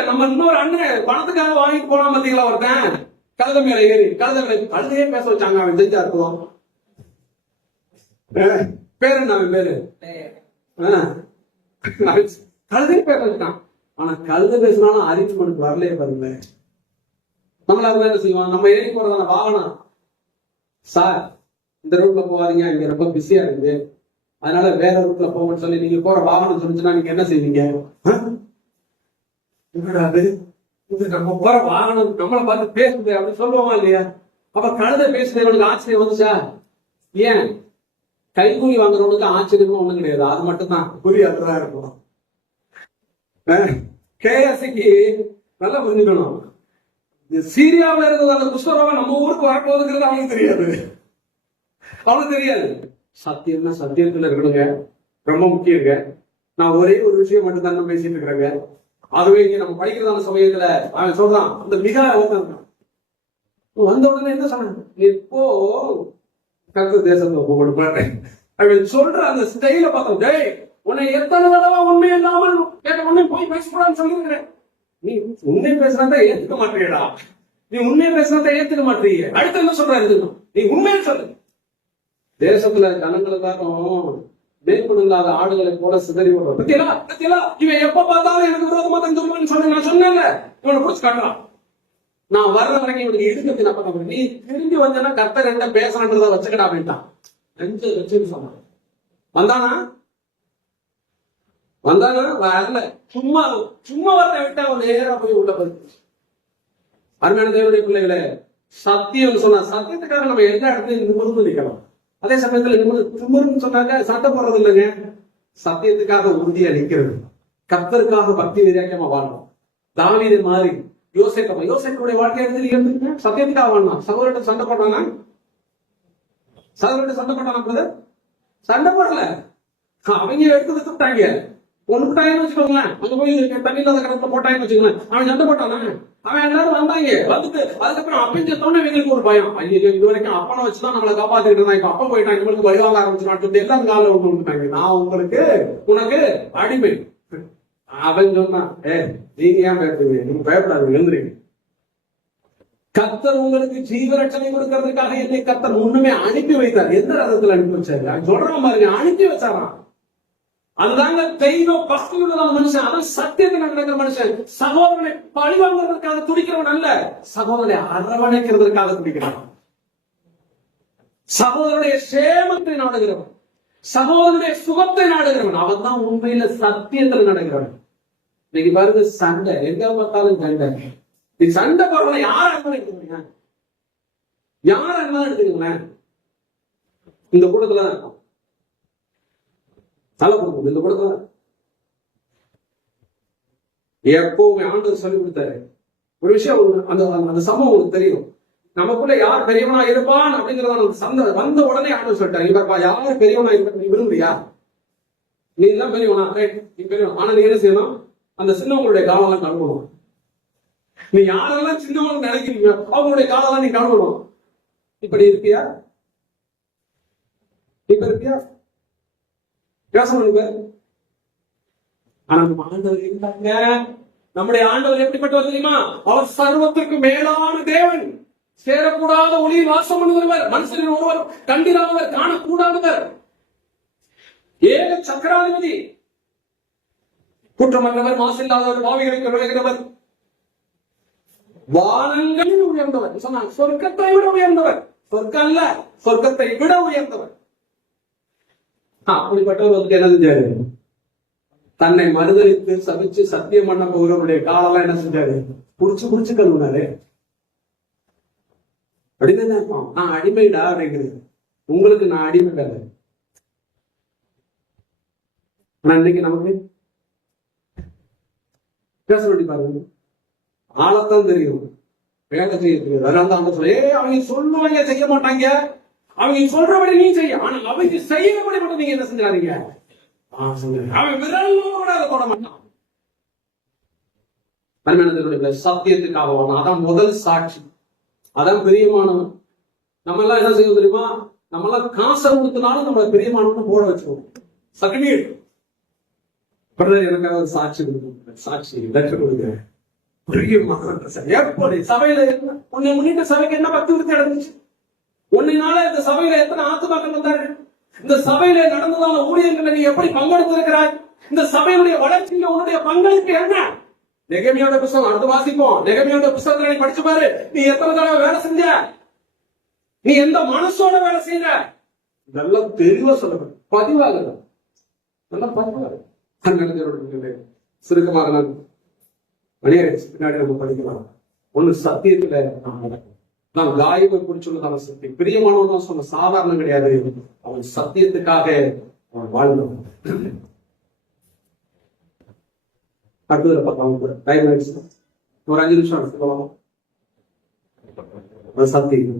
நம்ம இன்னொரு அண்ணன் பணத்துக்காக வாங்கிட்டு போனா பாத்தீங்களா, ஒருத்தன் கழுத மேல ஏறி கழுதையே பேச வச்சாங்க. அவன் செஞ்சா இருக்குவோம். பேரு என்ன அவன் பேரு? கழுதையே பேச வச்சான். ஆனா கழுத பேசினாலும் அறிவிமனுக்கு வரலையே பாருங்க. நம்மள என்ன செய்வோம், நம்ம ஏறி போறதான வாகனம், சார் இந்த ரூட்ல போவாதீங்க, இங்க ரொம்ப பிஸியா இருக்குது, அதனால வேற ரூட்ல போகணும்னு சொல்லி நீங்க போற வாகனம் சொல்லிச்சுன்னா நீங்க என்ன செய்வீங்க? நம்ம போற வாகனம் நம்மளை பார்த்து பேசுது அப்படின்னு சொல்லுவோமா இல்லையா? அப்ப கழுதை பேசுறது இவனுக்கு ஆச்சரியம் வந்துச்சா? ஏன்? கைகூலி வாங்குறவனுக்கு ஆச்சரியமா ஒண்ணும் கிடையாது, அது மட்டும் தான் புரியாததான் இருக்கும். கேஎஸ்சிக்கு நல்லா புரிஞ்சுக்கணும், சீரியாவில் இருக்கிற அந்த குஷ்டரோகம் நம்ம ஊருக்கு வரப்போகுதுங்கிறது அவனுக்கு தெரியாது. சத்தியம்னா சத்தியத்துல இருக்கணுங்க, ரொம்ப முக்கியங்க. நான் ஒரே ஒரு விஷயம் மட்டும் தான் பேசிட்டு இருக்கிறேங்க. அதுவே இங்க நம்ம படிக்கிறதான சமயத்துல அவன் சொல்றான், அந்த மிக வந்த உடனே என்ன சொன்னான், இப்போ கருத்து தேசத்துல போக மாட்டேன். அவன் சொல்ற அந்த ஸ்டைல பார்த்தோம், டேய் உன்னை எத்தனை தடவை உண்மை இல்லாமல் கேட்ட உடனே போய் பேசக்கூடாதுன்னு சொல்லிருக்கிறேன். நீ உண்மை பேசுறத ஏத்துக்க மாட்டேடா, நீ உண்மையை பேசுறத ஏத்துக்க மாட்டீங்க. அடுத்து என்ன சொல்றாரு, நீ உண்மையை சொல்லு. தேசத்துல ஜனங்கள் எல்லாரும் மேற்கொண்டு இல்லாத ஆடுகளை போல சிதறி விடுறோம். பத்தியலா இவன் எப்ப பார்த்தாலும் எனக்கு விரோதமா தந்துருவான்னு சொல்லி நான் சொன்னேன்ல, இவனை பிடிச்சு காட்டுறான். நான் வர்ற வரைக்கும் இவனுக்கு இடுக்கத்தி நான் பண்ண, நீ திரும்பி வந்தேன்னா கர்த்தர் என்ன பேசணுன்றத வச்சுக்கடா அப்படின்ட்டான். வச்சுன்னு சொன்னான். வந்தானா வரல, சும்மா வர விட்டா அவன் நேரா போய் உள்ள போய். அருமையான தேவனுடைய பிள்ளைகளே, சத்தியம் சொன்னா சத்தியத்துக்காக நம்ம எந்த இடத்துலயும் நிமிர்ந்து நிக்கலாம். அதே சமயத்துல நிமிர்ந்து சொன்னாங்க சண்டை போடுறது இல்லைங்க, சத்தியத்துக்காக உறுதியா நிக்கிறது, கர்த்தருக்காக பக்தி விதையாக்கமா வாழணும். தாவீது மாதிரி யோசேப்புடைய வாழ்க்கை எடுத்து சத்தியத்துக்காக வாழணும். சகோதரர்கிட்ட சண்டை போட்டானா? சண்டை போடல, அவங்க எடுத்து வித்துட்டாங்க. ஒன்னுட்டாங்கன்னு வச்சுக்கோங்களேன், அங்க போய் தண்ணி இல்லாத கடத்துல போட்டாங்கன்னு வச்சுக்கோங்களேன், அவன் சண்டை போட்டானா? அவன் எல்லாரும் வந்தாங்க, வந்துட்டு அதுக்கப்புறம் அப்பன்னு சொன்னோன்னு எங்களுக்கு ஒரு பயம், ஐயோ இது வரைக்கும் அப்பனை வச்சுதான் நம்மளை காப்பாத்திட்டு இருந்தாங்க, இப்ப அப்பா போயிட்டாங்க, இவங்களுக்கு வழிவாங்க ஆரம்பிச்சுட்டு எல்லாரும் காலில் ஒண்ணு விட்டாங்க, நான் உனக்கு அடிமை. அவன் சொன்னான், நீங்க ஏன் பயப்படுவீங்க, நீங்க பயப்படாது, எழுந்துறீங்க. கர்த்தர் உங்களுக்கு ஜீவரட்சணை கொடுக்கறதுக்காக என்னை கர்த்தர் முன்னுமே அனுப்பி வைத்தார். எந்த ரதத்துல அனுப்பி வச்சாரு சொல்றான் பாருங்க, அனுப்பி வச்சாராம். அதுதாங்க தெய்வ பக்தியுள்ள மனுஷன், அதான் சத்தியத்தில் நடக்கிற மனுஷன். சகோதரனை பழிவாங்கிறதுக்காக துடிக்கிறவன் அல்ல, சகோதரனை அரவணைக்கிறதுக்காக துடிக்கிறான். சகோதரனுடைய சேமத்தை நாடுகிறவன், சகோதரனுடைய சுகத்தை நாடுகிறவன், அவன் தான் உண்மையில சத்தியத்தில் நடக்கிறவன். இன்னைக்கு பாருங்க, சண்டை எங்க பார்த்தாலும் சண்டை. நீ சண்டை போறவன யாரா எடுத்துக்கீங்க, யாரா இருந்தாலும் எடுத்துக்கீங்களேன், இந்த கூட்டத்துல தான் இருக்கும். தலை கொடுக்கும் இந்த கூட்டத்துல எப்பவுமே ஆண்டவர் சொல்லி கொடுத்தாரு ஒரு விஷயம். அந்த சம்பவம் உங்களுக்கு தெரியும். நமக்குள்ள யார் பெரியவனா இருப்பான் அப்படிங்கறத வந்த உடனே ஆண்டவர் சொல்லிட்டாரு, இவர்ப்பா யார் பெரியவனா இருப்ப, நீ விரும்புறியா, நீ எல்லாம் பெரியவனா, நீ பெரியவன். ஆனா நீ என்ன செய்யணும், அந்த சின்னவங்களுடைய காலெல்லாம் கழுவணும். நீ யாரெல்லாம் சின்னவங்க நினைக்கிறீங்க அவங்களுடைய காலெல்லாம் நீ கழுவணும். இப்படி இருப்பியா, இப்ப இருப்பியா, பேசணும். ஆனா நம்ம ஆண்டவர் இருந்தாங்க. நம்முடைய ஆண்டவர் எப்படிப்பட்டவர் தெரியுமா? அவர் சர்வத்திற்கு மேலான தேவன், சேரக்கூடாத ஒளியில் வாசம் பண்ணுகிறவர், மனுஷனின் ஒருவர் கண்டிராதவர், காணக்கூடாதவர், ஏக சக்கராதிபதி, குற்றமற்றவர், மாசில்லாதவர், பாவிகளுக்கு விளைகிறவர், வானங்களில் உயர்ந்தவர் சொன்னாங்க. சொர்க்கத்தை விட உயர்ந்தவர், சொர்க்கம் அல்ல, சொர்க்கத்தை விட உயர்ந்தவர். அப்படிப்பட்டவர் வந்து என்ன செஞ்சாரு, தன்னை மறுதலித்து சபிச்சு சத்தியம் பண்ண போகிறவருடைய காலெல்லாம் என்ன செஞ்சாரு, புடிச்சு கழுவினாரு. அப்படின்னு நான் அடிமைடா அப்படிங்கிறது, உங்களுக்கு நான் அடிமை வேலை. இன்னைக்கு நமக்கு பேச வேண்டி பாருங்க, ஆளத்தான் தெரியும், வேலை செய்ய தெரியும். அதனால தான் சொல்ல, அவங்க சொல்லுவாங்க செய்ய மாட்டாங்க, அவங்க சொல்றபடி நீ செய்ய, ஆனா அவங்க செய்யறபடி மட்டும் நீங்க என்ன செஞ்சாதீங்க. அவன் விரல் கூட அதை போட மாட்டான். அருமையான சத்தியத்துக்காக அதான் முதல் சாட்சி, அதான் பிரியமானவன். நம்ம எல்லாம் என்ன செய்வோம் தெரியுமா? நம்ம எல்லாம் காசை கொடுத்தனாலும் நம்ம பிரியமானவன் போட வச்சுருவோம். சர்டிபிகேட் எனக்காக ஒரு சாட்சி கொடுக்க, சாட்சி லெட்டர் கொடுக்குறேன். எப்படி சபையில உன்னை முன்னிட்ட சபைக்கு என்ன பக்தி விருத்தி அடைஞ்சிச்சு? உன்னைனால இந்த சபையில எத்தனை ஆத்துமாக்கள் வந்தார்கள்? இந்த சபையில நடந்ததான ஊழியர்களை நீ எப்படி பங்கெடுத்திருக்கிறாய்? இந்த சபையினுடைய வளர்ச்சியில உன்னுடைய பங்களிப்பு என்ன? நெகமியாவோட புத்தகம் அடுத்து வாசிப்போம். நெகமியாவோட புத்தகத்தை நீ படிச்சு பாரு. நீ எத்தனை தடவை வேலை செஞ்ச? நீ எந்த மனசோட வேலை செய்யற? நல்லா தெளிவா சொல்லணும், பதிவாக நல்லா பதிவாக. சுருக்கமாக நான் வெளியாயிடுச்சு, பின்னாடி நம்ம படிக்கலாம். ஒண்ணு சத்தியத்துல நான் காயவை குறிச்சுள்ளதான சத்தியம். பிரியமானவன் தான் சொன்ன, சாதாரணம் கிடையாது. அவன் சத்தியத்துக்காக அவன் வாழ்ந்தவன். அடுத்ததுல பார்க்கலாம் கூட டைம் ஆயிடுச்சு, ஒரு 5 நிமிஷம் எடுத்துக்கலாம். சத்தியம்.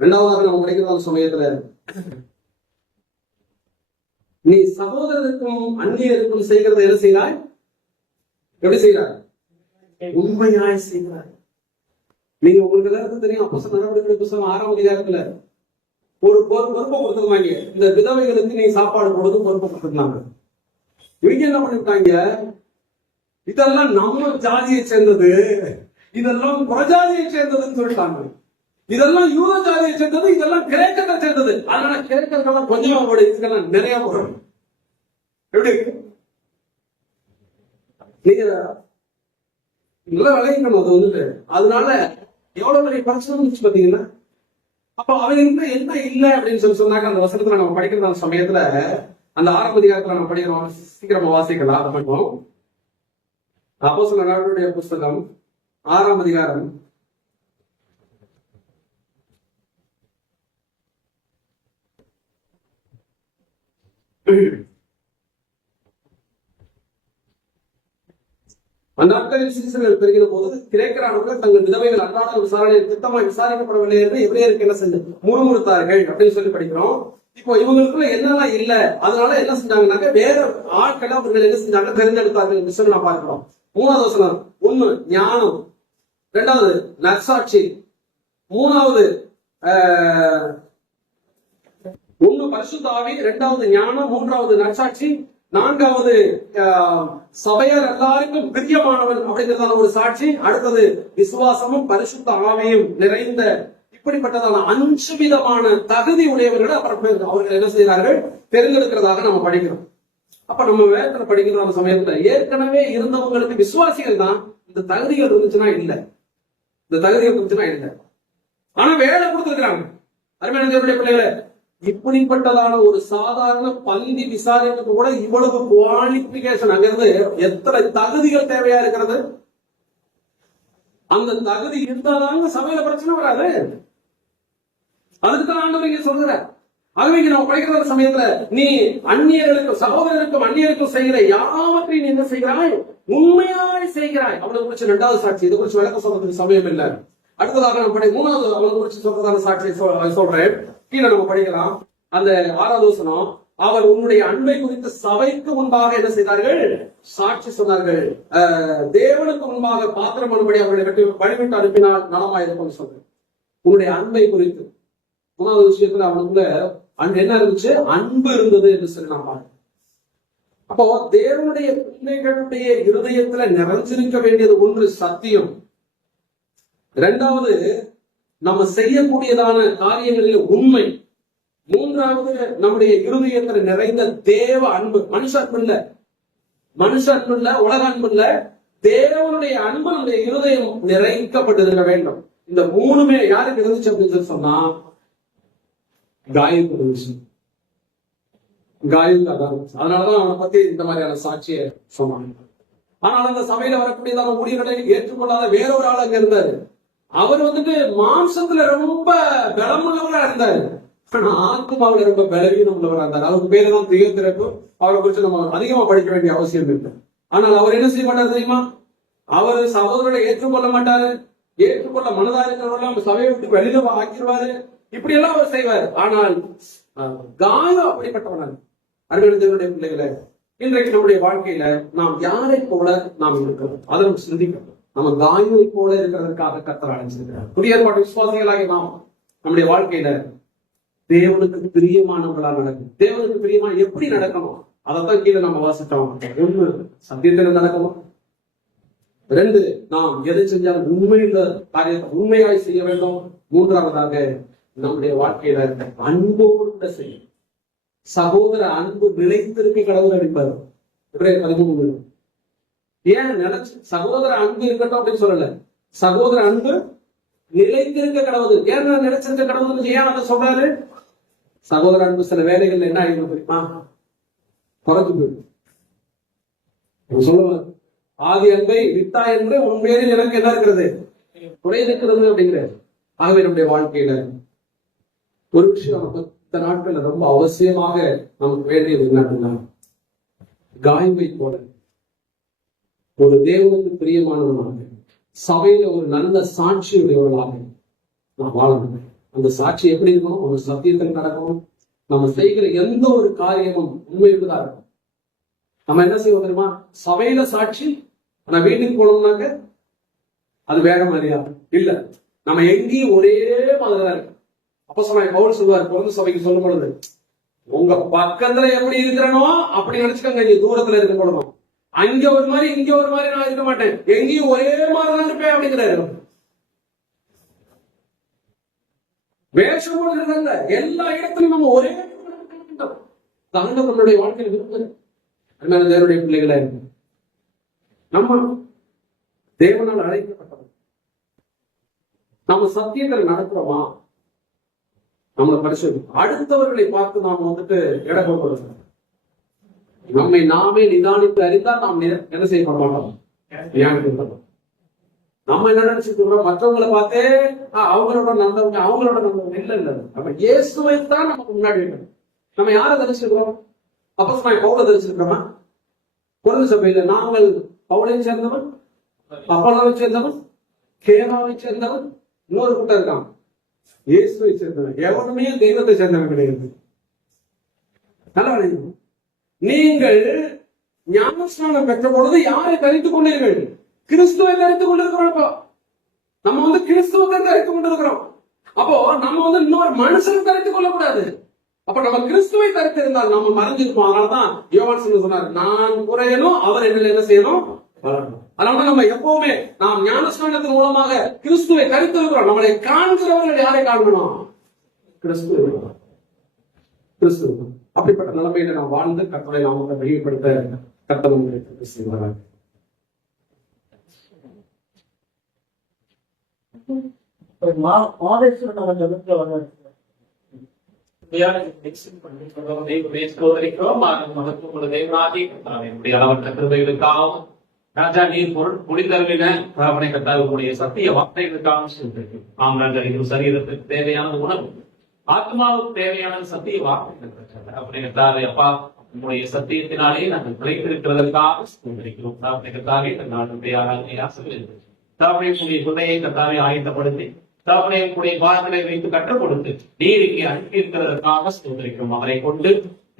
இரண்டாவதாக நம்ம படிக்கிறதான சமயத்துல, நீ சகோதரருக்கும் அந்நியருக்கும் செய்கிறத என்ன செய்கிறாய்? எப்படி செய்கிறாய்? உண்மையாய் செய்கிறாய். நீங்க உங்களுக்கு எல்லாருக்கும் தெரியும், அப்போஸ்தலர் நடவடிக்கைகள் புத்தகம் 6ஆம் அதிகாரத்துல ஒரு பொறுப்பை கொடுத்துருவாங்க. இந்த விதவைகளுக்கு நீ சாப்பாடு கொடுத்து பொறுப்பை கொடுத்துருந்தாங்க. இவங்க என்ன பண்ணிவிட்டாங்க? இதெல்லாம் நம்ம ஜாதியை சேர்ந்தது, இதெல்லாம் புறஜாதியை சேர்ந்ததுன்னு சொல்லிட்டாங்க. இதெல்லாம் யூத ஜாதியை சேர்ந்தது, இதெல்லாம் கிரேக்கத்தை சேர்ந்தது. அதனால கிரேக்கர்கள்லாம் கொஞ்சமா போட, இதுக்கெல்லாம் நிறைய போடணும். எப்படி இருக்கு? நீங்க நல்லா விளையணும். அது வந்துட்டு அதனால எவ்வளவு பெரிய பிரச்சனை பாத்தீங்கன்னா, அப்ப அவங்க என்ன இல்லை அப்படின்னு சொன்னாங்க. அந்த வசனத்துல நம்ம படிக்கிற சமயத்துல, அந்த 6ஆம் அதிகாரத்துல நம்ம படிக்கிறோம். சீக்கிரமா வாசிக்கலாம். அதை மட்டும் அப்போஸ்தலர் நடவடிக்கைகள் புத்தகம் 6ஆம் அதிகாரம் 10 நாட்களில் சீசர்கள் பெருகின போது கிரேக்கரானவர்கள் தங்கள் விதவைகள் அன்றாட விசாரணையில் திட்டமாய் விசாரிக்கப்படவில்லை என்று எபிரேயருக்கு என்ன செஞ்சு முறுமுறுத்தார்கள் அப்படின்னு சொல்லி படிக்கிறோம். இப்போ இவங்களுக்குள்ள என்னெல்லாம் இல்ல, அதனால என்ன செஞ்சாங்கன்னாக்க வேற ஆட்களை அவர்கள் என்ன செஞ்சாங்க, தெரிந்தெடுத்தார்கள் என்று சொல்லி நான் பார்க்கிறோம். 3வது வசனம், 1 ஞானம், 2வது நற்சாட்சி, 3வது 1 பரிசுத்த ஆவி, 2வது ஞானம், 3வது நற்சாட்சி, 4வது சபையார் எல்லாருக்கும் பிரியமானவன் அப்படிங்கிறதான ஒரு சாட்சி, அடுத்தது விசுவாசமும் பரிசுத்த ஆவியும் நிறைந்த இப்படிப்பட்டதான 5 விதமான தகுதி உடையவர்கள் அவர்கள் என்ன செய்கிறார்கள், தெரிந்தெடுக்கிறதாக நம்ம படிக்கிறோம். அப்ப நம்ம வேதத்துல படிக்கிற சமயத்துல ஏற்கனவே இருந்தவங்களுக்கு விசுவாசிகள் தான். இந்த தகுதிகள் இருந்துச்சுன்னா இல்ல, இந்த தகுதிகள் இருந்துச்சுன்னா இல்ல. ஆனா வேலை கொடுத்திருக்கிறாங்க. அருமையான பிள்ளைகளை, இப்படிப்பட்டதான ஒரு சாதாரண பந்தி விசாரிப்பு கூட இவ்வளவு குவாலிபிகேஷன் அங்கிருந்து எத்தனை தகுதிகள் தேவையா இருக்கிறது. அந்த தகுதி இருந்தாதாங்க சபையில பிரச்சனை வராது. அதுக்கு தான் ஆண்டவர் இங்க சொல்றார். ஆகவே நம்ம படிக்கிற சமயத்துல நீ அந்நியர்களுக்கும் சகோதரருக்கும் அந்நியருக்கும் செய்கிற யாவற்றையும் நீ என்ன செய்கிறாய், உண்மையாய் செய்கிறாய். அவனை குறிச்சு 2வது சாட்சி, இதை குறிச்சு விளக்க சொல்றதுக்கு சமயம் இல்லை. அடுத்ததாக நம்ம 3வது அவனை குறிச்சு சொல்றதான சாட்சியை சொல்றேன். கீழே நம்ம படிக்கலாம். அந்த 6வது வசனம், அவர் உன்னுடைய அன்பை குறித்து சபைக்கு முன்பாக என்ன செய்தார்கள், சாட்சி சொன்னார்கள். தேவனுக்கு முன்பாக பாத்திரம் பண்ணும்படி அவர்களை வழிவிட்டு அனுப்பினால் நலமாயிருக்கும் சொல்றேன். உன்னுடைய அன்பை குறித்து 3வது விஷயத்துல அவனுக்குள்ள என்ன இருந்துச்சு, அன்பு இருந்தது என்று சொல்லி நான் பார்க்கிறேன். அப்போ தேவனுடைய பிள்ளைகளுடைய இருதயத்துல நிறைஞ்சிருக்க வேண்டியது 1 சத்தியம், 2வது நம்ம செய்யக்கூடியதான காரியங்களில் உண்மை, 3வது நம்முடைய இருதயத்தில் நிறைந்த தேவ அன்பு. மனுஷ அன்பு இல்ல, உலக அன்பு இல்ல, தேவனுடைய அன்பு நம்முடைய இருதயம் நிறைக்கப்பட்டிருக்க வேண்டும். இந்த 3மே யாருக்கு இருந்துச்சு அப்படின்னு சொன்னா காயுக்கு இருந்துச்சு. காயுக்கு அதான். அதனாலதான் அவனை பத்தி இந்த மாதிரியான சாட்சியை சொன்னாங்க. ஆனால் அந்த சபையில வரக்கூடியதான ஊழியர்களை ஏற்றுக்கொள்ளாத வேற ஒரு ஆள் அங்க இருந்தாரு. அவர் வந்துட்டு மாம்சத்துல ரொம்ப பலமுள்ளவரா இருந்தாரு, ஆனா ஆத்மாவில ரொம்ப பலவீனம் உள்ளவரா இருந்தார். அவருக்கு பேரு தான் தியோத்திரேப்பு. அவரை குறித்து நம்ம அதிகமா படிக்க வேண்டிய அவசியம் இருக்கு. ஆனால் அவர் என்ன செய்ய மாட்டாரு தெரியுமா, அவர் சகோதரரை ஏற்றுக்கொள்ள மாட்டாரு, ஏற்றுக்கொள்ள மனதா இருக்கிறவர்கள் சபையை விட்டு வெளியில ஆக்கிடுவாரு, இப்படி எல்லாம் அவர் செய்வார். ஆனால் காயம் அப்படிப்பட்டவனார். அருமையான பிள்ளைகளை, இன்றைக்கு நம்முடைய வாழ்க்கையில நாம் யாரை போல நாம் இருக்கிறோம் அதை நம்ம சிந்திக்கணும். நம்ம தாயுவை போல இருக்கிறதுக்காக கர்த்தர் அழைச்சிருக்கிறார். புதிய ஏற்பாட்டு விசுவாசிகளாகி நாம் நம்முடைய வாழ்க்கையில தேவனுக்கு பிரியமானவர்களா நடக்கும். தேவனுக்கு பிரியமான எப்படி நடக்கணும் அதைத்தான் கீழே நம்ம வாசிட்டோம். 1, சத்தியத்தில் நடக்கணும். 2, நாம் எதை செஞ்சாலும் உண்மையாய் செய்ய வேண்டும். 3ஆவதாக நம்முடைய வாழ்க்கையில அன்போடு செய்யும். சகோதர அன்பு நிலைத்திருக்க கடவுள் அடிப்பார். 13. ஏன் நினைச்சு சகோதர அன்பு இருக்கட்டும் அப்படின்னு சொல்லல, சகோதர அன்பு நிலைத்திருக்க கடவுள். ஏன் நினைச்சிருக்க கடவுள் ஏன் அதை சொல்றாரு? சகோதர அன்பு சில வேலைகள்ல என்ன ஆகிடும் தெரியுமா? குறைஞ்சு போயிடும். சொல்லுவாங்க, ஆதி அன்பை வித்தா என்று உன் பேரில் எனக்கு என்ன இருக்கிறது குறை இருக்கிறது அப்படிங்கிறாரு. ஆகவே நம்முடைய வாழ்க்கையில ஒரு விஷயம் இந்த நாட்கள்ல ரொம்ப அவசியமாக நமக்கு வேண்டியது என்னன்னா, காயவை போல ஒரு தேவனுக்கு பிரியமானவனாக சபையில ஒரு நல்ல சாட்சியுடையவர்களாக நாம் வாழணும். அந்த சாட்சி எப்படி இருக்கணும்? ஒரு சத்தியத்தில் நடக்கணும். நம்ம செய்கிற எந்த ஒரு காரியமும் உண்மையுள்ளதா இருக்கும். நம்ம என்ன செய்வோம் தெரியுமா? சபையில சாட்சி, ஆனா வீட்டுக்கு போனோம்னாக்க அது வேற மாதிரியா இல்ல. நம்ம எங்கேயும் ஒரே மாதிரிதான் இருக்கு. அப்ப பவுல் சொல்லுவார் பிறந்த சபைக்கு சொல்லும் பொழுது, உங்க பக்கத்துல எப்படி இருக்கிறனோ அப்படி நினைச்சுக்கோங்க. நீ தூரத்துல இருக்க போடணும். அங்க ஒரு மாதிரி இங்க ஒரு மாதிரி நான் இருக்க மாட்டேன், எங்கேயும் ஒரே மாதிரிதான் இருப்பேன் அப்படிங்கிறாரு. வேஷம் போடுறதுல எல்லா இடத்துலயும் நம்ம ஒரே நம்மளுடைய வாழ்க்கையில் விரும்புது. அதனால தேவனுடைய பிள்ளைகளா இருக்கு. நம்ம தேவனால் அழைக்கப்பட்டது. நம்ம சத்தியத்தில் நடக்கிறோமா? நம்மளை பரிசோதி. அடுத்தவர்களை பார்த்து நாம் எடை போடுறோம். நம்மை நாமே நிதானித்து அறிந்தால் நாம் என்ன செய்ய மாட்டோம்? நம்ம என்ன நினைச்சிருக்கிறோம்? மற்றவங்களை பார்த்தே அவங்களோட நல்லவங்க இல்ல. நம்ம இயேசுவை தான் நமக்கு முன்னாடி வைக்கணும். நம்ம யாரை தரிசிக்கிறோம்? அப்போஸ்தலனாகிய பவுலை தரிசிக்கிறோமா? கொரிந்து சபையில நாங்கள் பவுலையும் சேர்ந்தவன், அப்போலோவை சேர்ந்தவன், கேனாவை சேர்ந்தவன், இன்னொரு கூட்டம் இருக்கான் இயேசுவை சேர்ந்தவன். எவனுமே தெய்வத்தை சேர்ந்தவன் கிடையாது. நல்லா நீங்கள் ஞானஸ்நானம் பெற்ற பொழுது யாரை தரித்துக் கொண்டீர்கள்? கிறிஸ்துவை தரித்துக் கொண்டிருக்கிறோம். நம்ம கிறிஸ்துவத்தை தரித்துக் கொண்டிருக்கிறோம். அப்போ நம்ம இன்னொரு மனுஷனை தரித்துக் கொள்ளக்கூடாது. அப்ப நம்ம கிறிஸ்துவை தரித்திருந்தால் நம்ம மறைஞ்சிருப்போம். அதனாலதான் யோவான் சொன்னார், நான் குறையணும், அவர் என்ன செய்யணும், வளரணும். அதனால நம்ம எப்பவுமே நாம் ஞானஸ்நானத்தின் மூலமாக கிறிஸ்துவை தரித்திருக்கிறோம். நம்மளை காண்கிறவர்கள் யாரை காணணும்? கிறிஸ்துவ. அப்படிப்பட்ட நிலைமையில நாம் வாழ்ந்து கர்த்தரை நாமத்தை வெளிப்படுத்த கர்த்தர் நம்மை செய்வார்கள். ராஜா நீர் முடிந்தவர்களின அவனை கத்தாவுடைய சத்திய வார்த்தைகளுக்காக சொல்லிருக்கோம். ஆம் ராஜா, இது சரீரத்துக்கு தேவையான உணவு, ஆத்மாவுக்கு தேவையான சத்திய வார்த்தைகள் அப்படி கத்தாவே அப்பா உங்களுடைய சத்தியத்தினாலே நாங்கள் பிழைத்திருக்கிறதற்காக சொல்லிருக்கிறோம். கத்தாவே நாளுடைய குதையை கத்தாவை ஆயத்தப்படுத்தி தாவனையுடைய பாதங்களை வைத்து கற்றுக் கொடுத்து நீர் இங்கே அனுப்பி இருக்கிறதற்காக ஸ்தோத்திரிக்கிறோம். அவரை கொண்டு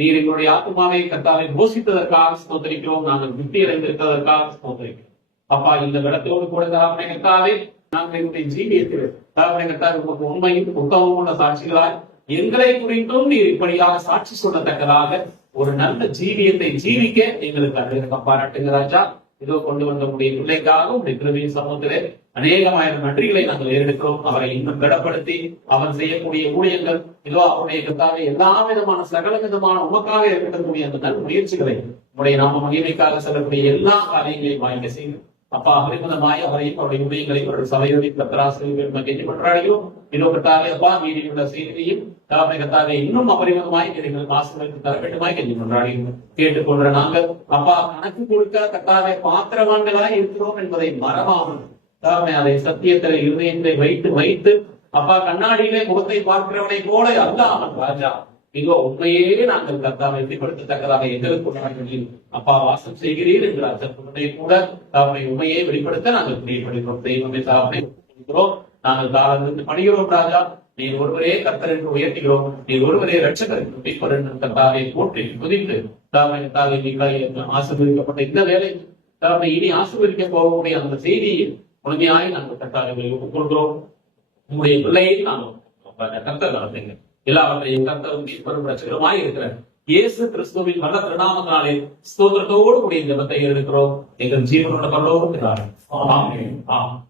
நீர் எங்களுடைய ஆத்மாவை கத்தாவை போஷித்ததற்காக ஸ்தோத்திரிக்கிறோம். நாங்கள் திருப்தி அடைந்திருக்கிறதற்காக ஸ்தோத்திரிக்கிறோம். அப்பா இந்த இடத்தோடு கூட தாவனை கத்தாவே நாங்கள் எங்களுடைய ஜீவியத்தில் தாவனை கத்தாவை உங்களுக்கு உண்மையும் உத்தமம் உள்ள சாட்சிகளாய் எங்களை குறித்தும் நீர் இப்படியாக சாட்சி சொல்லத்தக்கதாக ஒரு நல்ல ஜீவியத்தை ஜீவிக்க எங்களுக்கு பாராட்டுங்க ராஜா. இதோ கொண்டு வந்த உடைய பிள்ளைக்காக உடைய கிருபையின் சமூகத்திலே அநேகமாயிரம் நன்றிகளை நாங்கள் ஏறெடுக்கிறோம். அவரை இன்னும் திடப்படுத்தி அவன் செய்யக்கூடிய ஊழியங்கள் இதோ அவருடைய கத்தாவே எல்லா விதமான சகல விதமான உமக்காக இருக்கக்கூடிய அந்த நல் முயற்சிகளை உடைய நாம மகிமைக்காக செல்லக்கூடிய எல்லா காரியங்களையும் வாங்க செய்யும். அப்பா அபரிமிதமாய் அவரையும் அவருடைய ஊழியங்களையும் அவருடைய சபையோடையும் கத்தராசிரியர்கள் மகிழ்ச்சி பற்றாடியும் இதோ கத்தாவே அப்பா மீதியுள்ள செய்தியையும் தாவை கத்தாவே இன்னும் அபரிமிதமாய் எங்கள் ஆசிரியர்களுக்கு தர வேண்டுமாய் கெஞ்சி கொண்டாடியும் கேட்டுக்கொண்ட நாங்கள் அப்பா கணக்கு கொடுக்க கத்தாவே பாத்திரவான்களாய் இருக்கிறோம் என்பதை மறவாமல் தாவை அதை சத்தியத்தில் இருதயத்தை வைத்து வைத்து அப்பா கண்ணாடியிலே முகத்தை பார்க்கிறவனை போல அல்லாமல் ராஜா இதோ உண்மையே நாங்கள் கத்தாவை வெளிப்படுத்தத்தக்கதாக எங்களுக்கு அப்பா வாசம் செய்கிறீர் என்கிறார். கூட தாவனை உண்மையை வெளிப்படுத்த நாங்கள் பிரியப்படுகிறோம். தெய்வமே தாவனை நாங்கள் பணிகிறோம் ராஜா. நீர் ஒருவரே கர்த்தர் என்று உயர்த்துகிறோம். நீர் ஒருவரே ரட்சகர் என்று மீட்பர் என்று கர்த்தாவை போற்றி துதித்து கர்த்தாவை ஆசீர்வதிக்கப்பட்ட இந்த வேலை கர்த்தாவை இனி ஆசீர்வதிக்க போகக்கூடிய அந்த செய்தியை முழுமையாய் நாங்கள் கர்த்தாவை ஒப்புக்கொள்கிறோம். உங்களுடைய பிள்ளையை நாங்கள் கர்த்தர் நடத்துங்க. எல்லாவற்றையும் கர்த்தரும் மீட்பரும் ரட்சகருமாய் இருக்கிற இயேசு கிறிஸ்துவின் வல்ல திருநாமத்தினாலே ஸ்தோத்திரத்தோடு கூடிய ஜெபத்தை எடுக்கிறோம். எங்கள் ஜீவனோட பரலோகத்தினாலே. ஆமென். ஆமென்.